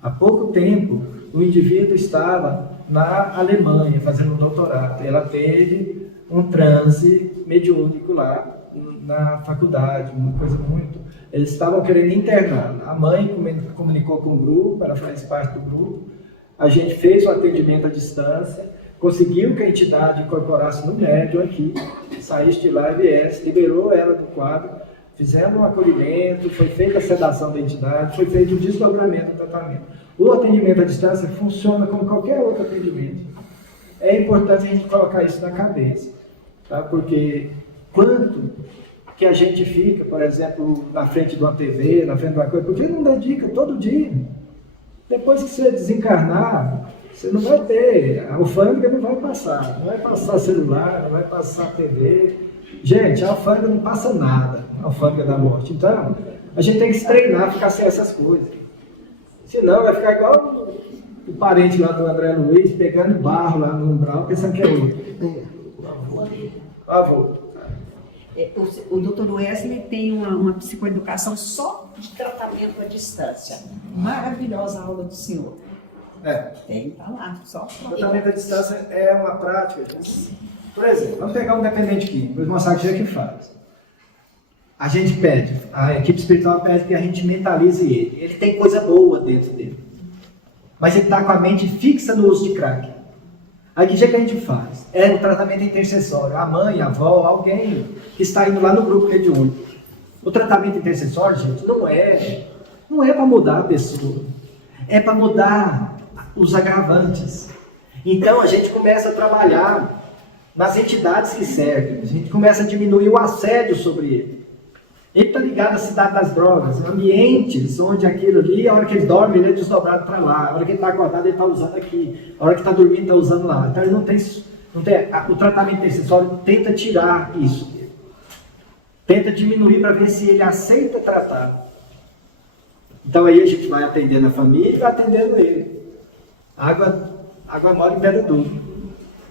Há pouco tempo, o indivíduo estava na Alemanha fazendo um doutorado. Ela teve um transe mediúnico lá na faculdade, uma coisa muito... Eles estavam querendo internar. A mãe comunicou com o grupo, ela faz parte do grupo. A gente fez o atendimento à distância, conseguiu que a entidade incorporasse no médium aqui, saísse de lá e viesse, liberou ela do quadro, fizemos um acolhimento, foi feita a sedação da entidade, foi feito o desdobramento do tratamento. O atendimento à distância funciona como qualquer outro atendimento. É importante a gente colocar isso na cabeça, tá? Porque quanto que a gente fica, por exemplo, na frente de uma TV, na frente de uma coisa, porque não dedica todo dia. Depois que você desencarnar, você não vai ter, a alfândega não vai passar celular, não vai passar TV. Gente, a alfândega não passa nada, a alfândega da morte. Então, a gente tem que se treinar a ficar sem essas coisas. Senão vai ficar igual o parente lá do André Luiz, pegando barro lá no umbral, pensando que é outro. O avô. O Dr. Wesley tem uma psicoeducação só de tratamento à distância. Maravilhosa a aula do senhor. Tem, tá lá, só. O tratamento à distância é uma prática, gente. Por exemplo, vamos pegar um dependente químico, vou mostrar que que faz. A gente pede, a equipe espiritual pede que a gente mentalize ele. Ele tem coisa boa dentro dele. Mas ele está com a mente fixa no uso de crack. Aí que jeito que a gente faz? É o tratamento intercessório. A mãe, a avó, alguém que está indo lá no grupo mediúnico. O tratamento intercessório, gente, não é para mudar a pessoa. É para mudar os agravantes. Então a gente começa a trabalhar nas entidades que servem. A gente começa a diminuir o assédio sobre ele. Ele está ligado à cidade das drogas, ambientes onde aquilo ali, a hora que ele dorme, ele é desdobrado para lá, a hora que ele está acordado, ele está usando aqui, a hora que está dormindo, está usando lá. Então ele não tem o tratamento intercessório tenta tirar isso, tenta diminuir para ver se ele aceita tratar. Então aí a gente vai atendendo a família e vai atendendo ele. Água mora em pedra dura.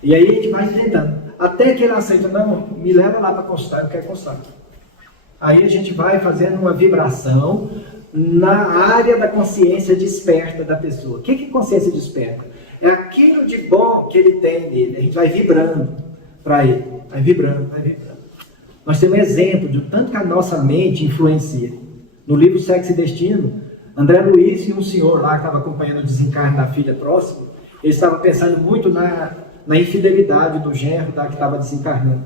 E aí a gente vai tentando, até que ele aceita, não, me leva lá para consultar, eu não quero consultar. Aí a gente vai fazendo uma vibração na área da consciência desperta da pessoa. O que é consciência desperta? É aquilo de bom que ele tem nele. A gente vai vibrando para ele. Vai vibrando, vai vibrando. Nós temos um exemplo de tanto que a nossa mente influencia. No livro Sexo e Destino, André Luiz e um senhor lá que estava acompanhando o desencarne da filha próxima, ele estava pensando muito na infidelidade do genro que estava desencarnando.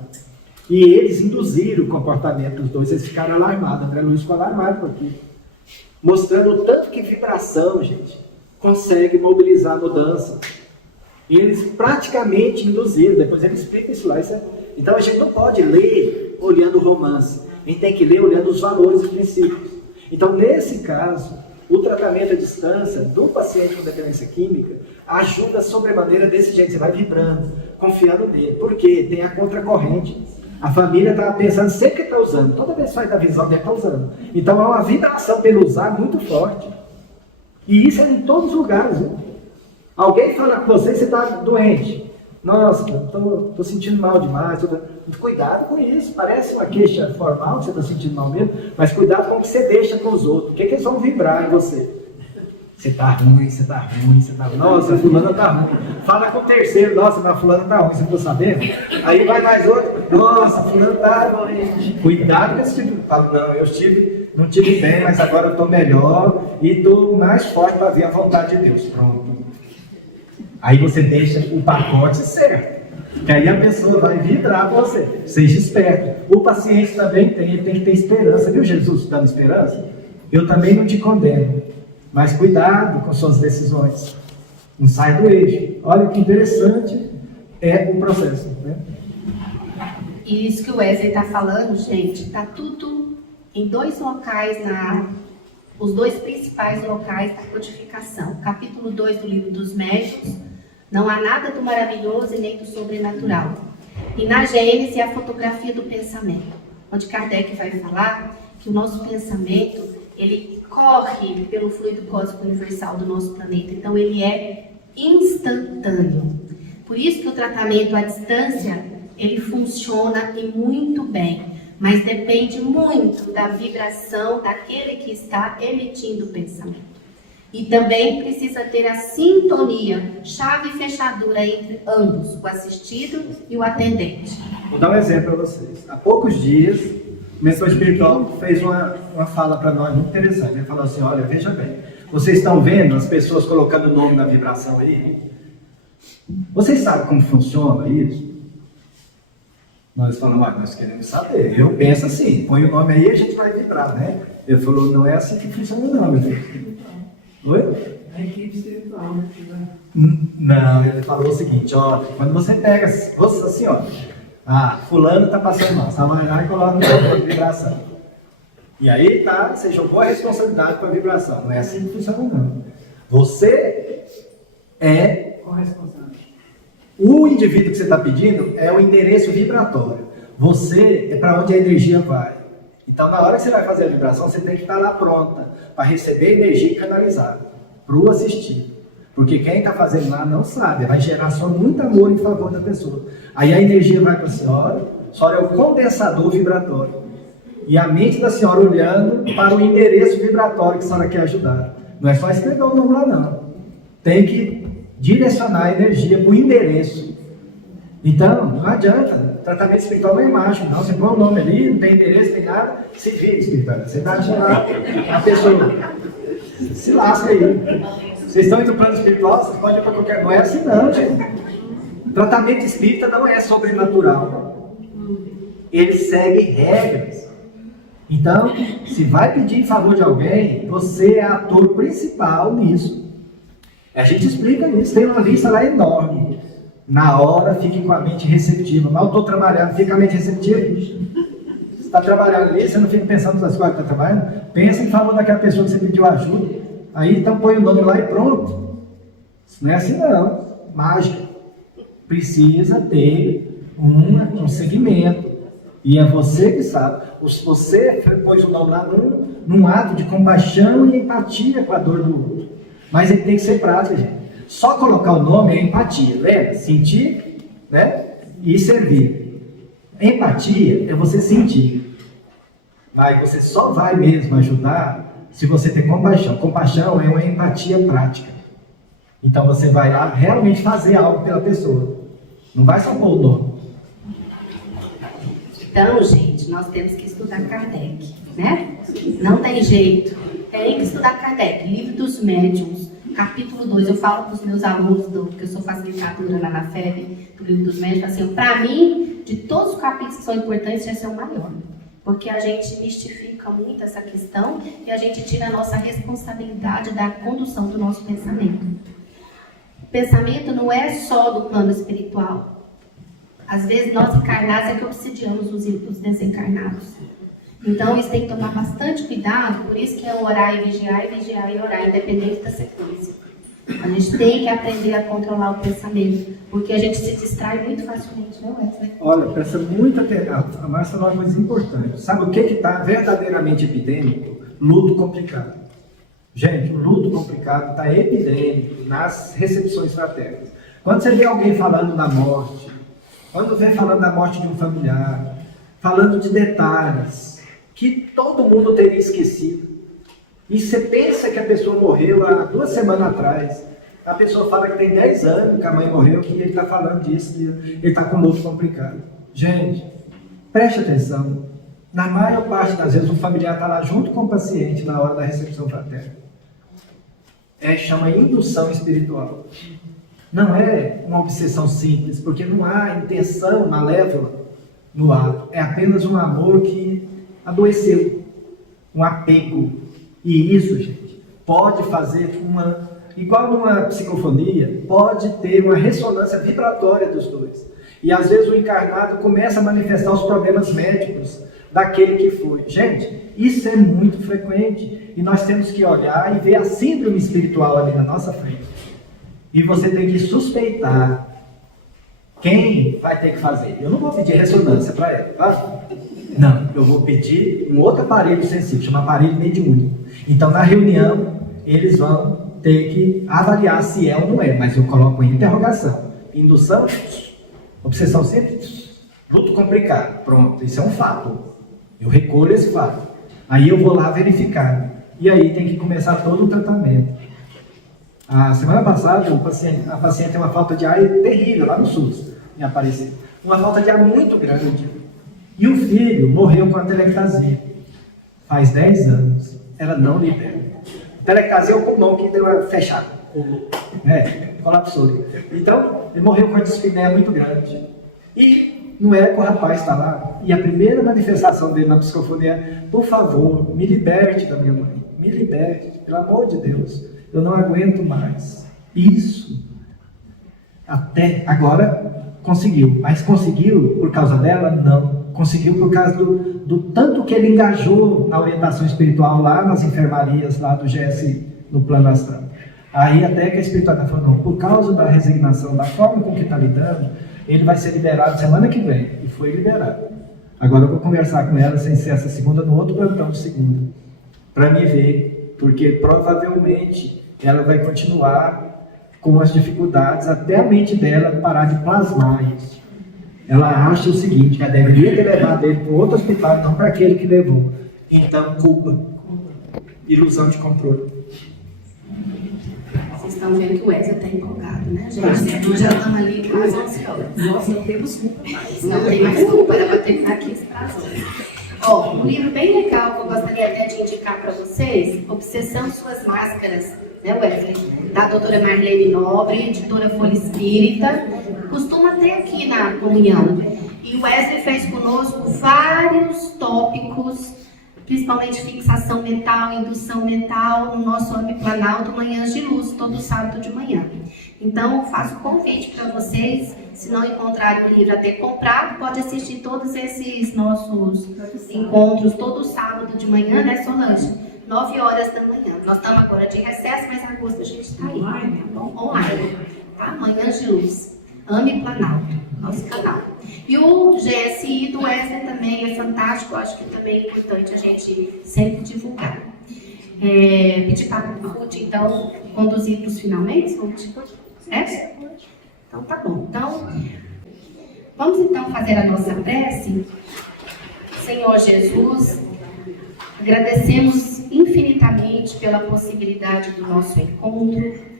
E eles induziram o comportamento dos dois, eles ficaram alarmados. André Luiz ficou alarmado com aquilo. Mostrando o tanto que vibração, gente, consegue mobilizar a mudança. E eles praticamente induziram, depois ele explica isso lá. Então a gente não pode ler olhando o romance, a gente tem que ler olhando os valores e princípios. Então nesse caso, o tratamento à distância do paciente com dependência química ajuda sobremaneira desse jeito, você vai vibrando, confiando nele. Por quê? Tem a contracorrente. A família está pensando sempre que está usando. Toda vez que sai da visão dele, está usando. Então há uma vibração pelo usar muito forte. E isso é em todos os lugares. Viu? Alguém fala com você está doente. Nossa, estou sentindo mal demais. Cuidado com isso. Parece uma queixa formal que você está sentindo mal mesmo. Mas cuidado com o que você deixa com os outros. O que eles vão vibrar em você? Você tá ruim, você tá ruim, você tá ruim. Nossa, fulana tá ruim. Fala com o terceiro, nossa, mas fulana tá ruim, você ficou sabendo? Aí vai mais outro, nossa, fulana tá ruim. Cuidado com esse tipo. Falo, não, não tive bem, mas agora eu tô melhor e tô mais forte para ver a vontade de Deus. Pronto. Aí você deixa o pacote certo. Que aí a pessoa vai vibrar com você. Seja esperto. O paciente também ele tem que ter esperança. Viu Jesus dando esperança? Eu também não te condeno. Mas cuidado com suas decisões. Não sai do eixo. Olha que interessante é o processo. Né? E isso que o Wesley está falando, gente, está tudo em dois locais, os dois principais locais da codificação. Capítulo 2 do livro dos Médiuns, não há nada do maravilhoso e nem do sobrenatural. E na Gênesis, a fotografia do pensamento, onde Kardec vai falar que o nosso pensamento, ele corre pelo fluido cósmico universal do nosso planeta, então ele é instantâneo. Por isso que o tratamento à distância, ele funciona e muito bem, mas depende muito da vibração daquele que está emitindo o pensamento. E também precisa ter a sintonia, chave e fechadura entre ambos, o assistido e o atendente. Vou dar um exemplo para vocês. Há poucos dias, o mentor espiritual fez uma fala para nós muito interessante. Ele falou assim, olha, veja bem, vocês estão vendo as pessoas colocando o nome na vibração aí? Vocês sabem como funciona isso? Nós falamos, nós queremos saber. Eu penso assim, põe o nome aí e a gente vai vibrar, né? Ele falou, não é assim que funciona não, meu filho. Oi? A equipe espiritual, né? Não, ele falou o seguinte, ó, quando você pega, assim, ó, fulano tá passando mal, você vai lá e coloca a vibração. E aí tá, você jogou a responsabilidade para a vibração, não é assim que funciona não. Você é corresponsável. O indivíduo que você está pedindo é o endereço vibratório. Você é para onde a energia vai. Então, na hora que você vai fazer a vibração, você tem que estar lá pronta para receber energia e canalizar para o assistido. Porque quem está fazendo lá não sabe, vai gerar só muito amor em favor da pessoa. Aí a energia vai para a senhora é o condensador vibratório. E a mente da senhora olhando para o endereço vibratório que a senhora quer ajudar. Não é só escrever o nome lá, não. Tem que direcionar a energia para o endereço. Então, não adianta. Tratamento espiritual não é mágico, não. Você põe o nome ali, não tem interesse, não tem nada, se vira espiritual. Você vai achar a pessoa. Se lasca aí. Vocês estão indo no plano espiritual, vocês podem ir para qualquer. Não é assim, não, gente. Tratamento espírita não é sobrenatural. Ele segue regras. Então, se vai pedir em favor de alguém, você é ator principal nisso. A gente explica isso, tem uma lista lá enorme. Na hora, fique com a mente receptiva. Mal estou trabalhando, fica com a mente receptiva. Você está trabalhando ali, você não fica pensando nas coisas que está trabalhando. Pensa em favor daquela pessoa que você pediu ajuda. Aí então põe o nome lá e pronto. Isso não é assim não. Mágica. Precisa ter um segmento. E é você que sabe. Você pôs o nome lá num ato de compaixão e empatia com a dor do outro. Mas ele tem que ser prático, gente. Só colocar o nome é empatia, lembra? Sentir, né? E servir. Empatia é você sentir. Mas você só vai mesmo ajudar se você ter compaixão. Compaixão é uma empatia prática. Então você vai lá realmente fazer algo pela pessoa. Não vai só pôr o nome. Então, gente, nós temos que estudar Kardec, né? Não tem jeito. Tem que estudar Kardec. Livro dos Médiuns, capítulo 2. Eu falo para os meus alunos, porque eu sou facilitadora lá na FEB, do Livro dos Médiuns, assim, para mim, de todos os capítulos que são importantes, esse é o maior. Porque a gente mistifica muito essa questão e a gente tira a nossa responsabilidade da condução do nosso pensamento. O pensamento não é só do plano espiritual. Às vezes, nós encarnados é que obsidiamos os desencarnados. Então, isso tem que tomar bastante cuidado, por isso que é orar e vigiar e orar, independente da sequência. A gente tem que aprender a controlar o pensamento, porque a gente se distrai muito facilmente, não é? Olha, presta muita atenção, a Márcia falou uma coisa importante. Sabe o que está verdadeiramente epidêmico? Luto complicado. Gente, o luto complicado está epidêmico nas recepções fraternas. Quando você vê alguém falando da morte, quando vê falando da morte de um familiar, falando de detalhes que todo mundo teria esquecido. E você pensa que a pessoa morreu há 2 semanas atrás. A pessoa fala que tem 10 anos que a mãe morreu, que ele está falando disso, ele está com um luto complicado. Gente, preste atenção. Na maior parte das vezes o familiar está lá junto com o paciente na hora da recepção fraterna. Chama indução espiritual. Não é uma obsessão simples, porque não há intenção malévola no ato. É apenas um amor que adoeceu, um apego. E isso, gente, pode fazer igual numa psicofonia, pode ter uma ressonância vibratória dos dois. E às vezes o encarnado começa a manifestar os problemas médicos daquele que foi. Gente, isso é muito frequente. E nós temos que olhar e ver a síndrome espiritual ali na nossa frente. E você tem que suspeitar quem vai ter que fazer. Eu não vou pedir ressonância para ela, tá? Não, eu vou pedir um outro aparelho sensível, chama aparelho mediúnico. Então, na reunião, eles vão ter que avaliar se é ou não é, mas eu coloco em interrogação. Indução, obsessão simples, luto complicado. Pronto, isso é um fato. Eu recolho esse fato. Aí eu vou lá verificar. E aí tem que começar todo o tratamento. A semana passada, a paciente tem uma falta de ar terrível lá no SUS, me apareceu. Uma falta de ar muito grande. E o filho morreu com a telectasia. Faz 10 anos. Ela não libera. Telectasia é o pulmão que deu fechado. Colapsou. Então, ele morreu com a dispneia muito grande. E no eco o rapaz está lá. E a primeira manifestação dele na psicofonia é: por favor, me liberte da minha mãe. Me liberte, pelo amor de Deus. Eu não aguento mais. Isso. Até agora conseguiu. Mas conseguiu por causa dela? Não. Conseguiu por causa do tanto que ele engajou na orientação espiritual lá nas enfermarias, lá do GSI, no plano astral. Aí até que a espiritualidade falou: não, por causa da resignação, da forma com que está lidando, ele vai ser liberado semana que vem. E foi liberado. Agora eu vou conversar com ela, sem ser essa segunda, no outro plantão de segunda, para me ver, porque provavelmente ela vai continuar com as dificuldades até a mente dela parar de plasmar isso. Ela acha o seguinte, que ela deveria ter levado ele para outro hospital, não para aquele que levou. Então, culpa. Ilusão de controle. Vocês estão vendo que o Wesley está empolgado, né, gente? Nós já estamos ali quase 11 horas. Nós não temos culpa mais. Não tem mais culpa, ela vai ter que estar aqui para as horas. Um livro bem legal que eu gostaria até de indicar para vocês: Obsessão Suas Máscaras, né, Wesley? Da doutora Marlene Nobre, editora Folha Espírita. Costuma ter aqui na comunhão. E o Wesley fez conosco vários tópicos, principalmente fixação mental, indução mental, no nosso Planalto Manhãs de Luz, todo sábado de manhã. Então, faço convite para vocês, se não encontrarem o livro até comprado, pode assistir todos esses nossos encontros, todo sábado de manhã, né, Solange? 9 horas da manhã. Nós estamos agora de recesso, mas em agosto a gente está aí, tá bom? Online, tá? Manhãs de Luz. Ame Planalto, nosso canal. E o GSI do Wesley também é fantástico, eu acho que também é importante a gente sempre divulgar. Pedir para a Ruth, então, conduzir para os finalmente, Ruth? Então tá bom. Então, vamos então fazer a nossa prece. Senhor Jesus, agradecemos infinitamente pela possibilidade do nosso encontro,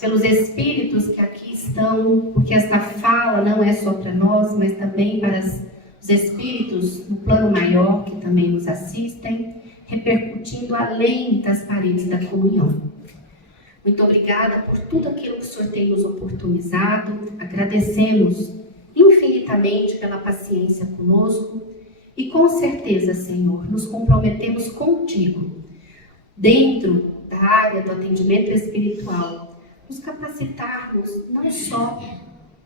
pelos espíritos que aqui estão, porque esta fala não é só para nós, mas também para os espíritos no plano maior que também nos assistem, repercutindo além das paredes da comunhão. Muito obrigada por tudo aquilo que o Senhor tem nos oportunizado, agradecemos infinitamente pela paciência conosco e com certeza, Senhor, nos comprometemos contigo, dentro da área do atendimento espiritual, nos capacitarmos não só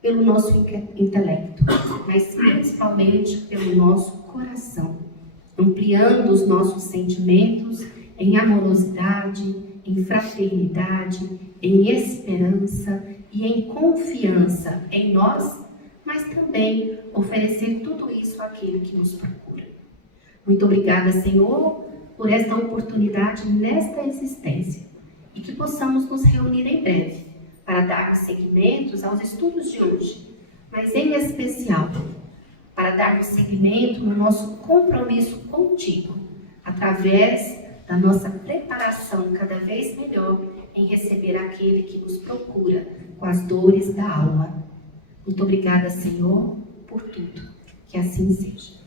pelo nosso intelecto, mas principalmente pelo nosso coração, ampliando os nossos sentimentos em amorosidade, em fraternidade, em esperança e em confiança em nós, mas também oferecer tudo isso àquele que nos procura. Muito obrigada, Senhor, por esta oportunidade nesta existência. E que possamos nos reunir em breve para dar seguimentos aos estudos de hoje, mas em especial para darmos seguimento no nosso compromisso contigo, através da nossa preparação cada vez melhor em receber aquele que nos procura com as dores da alma. Muito obrigada, Senhor, por tudo. Que assim seja.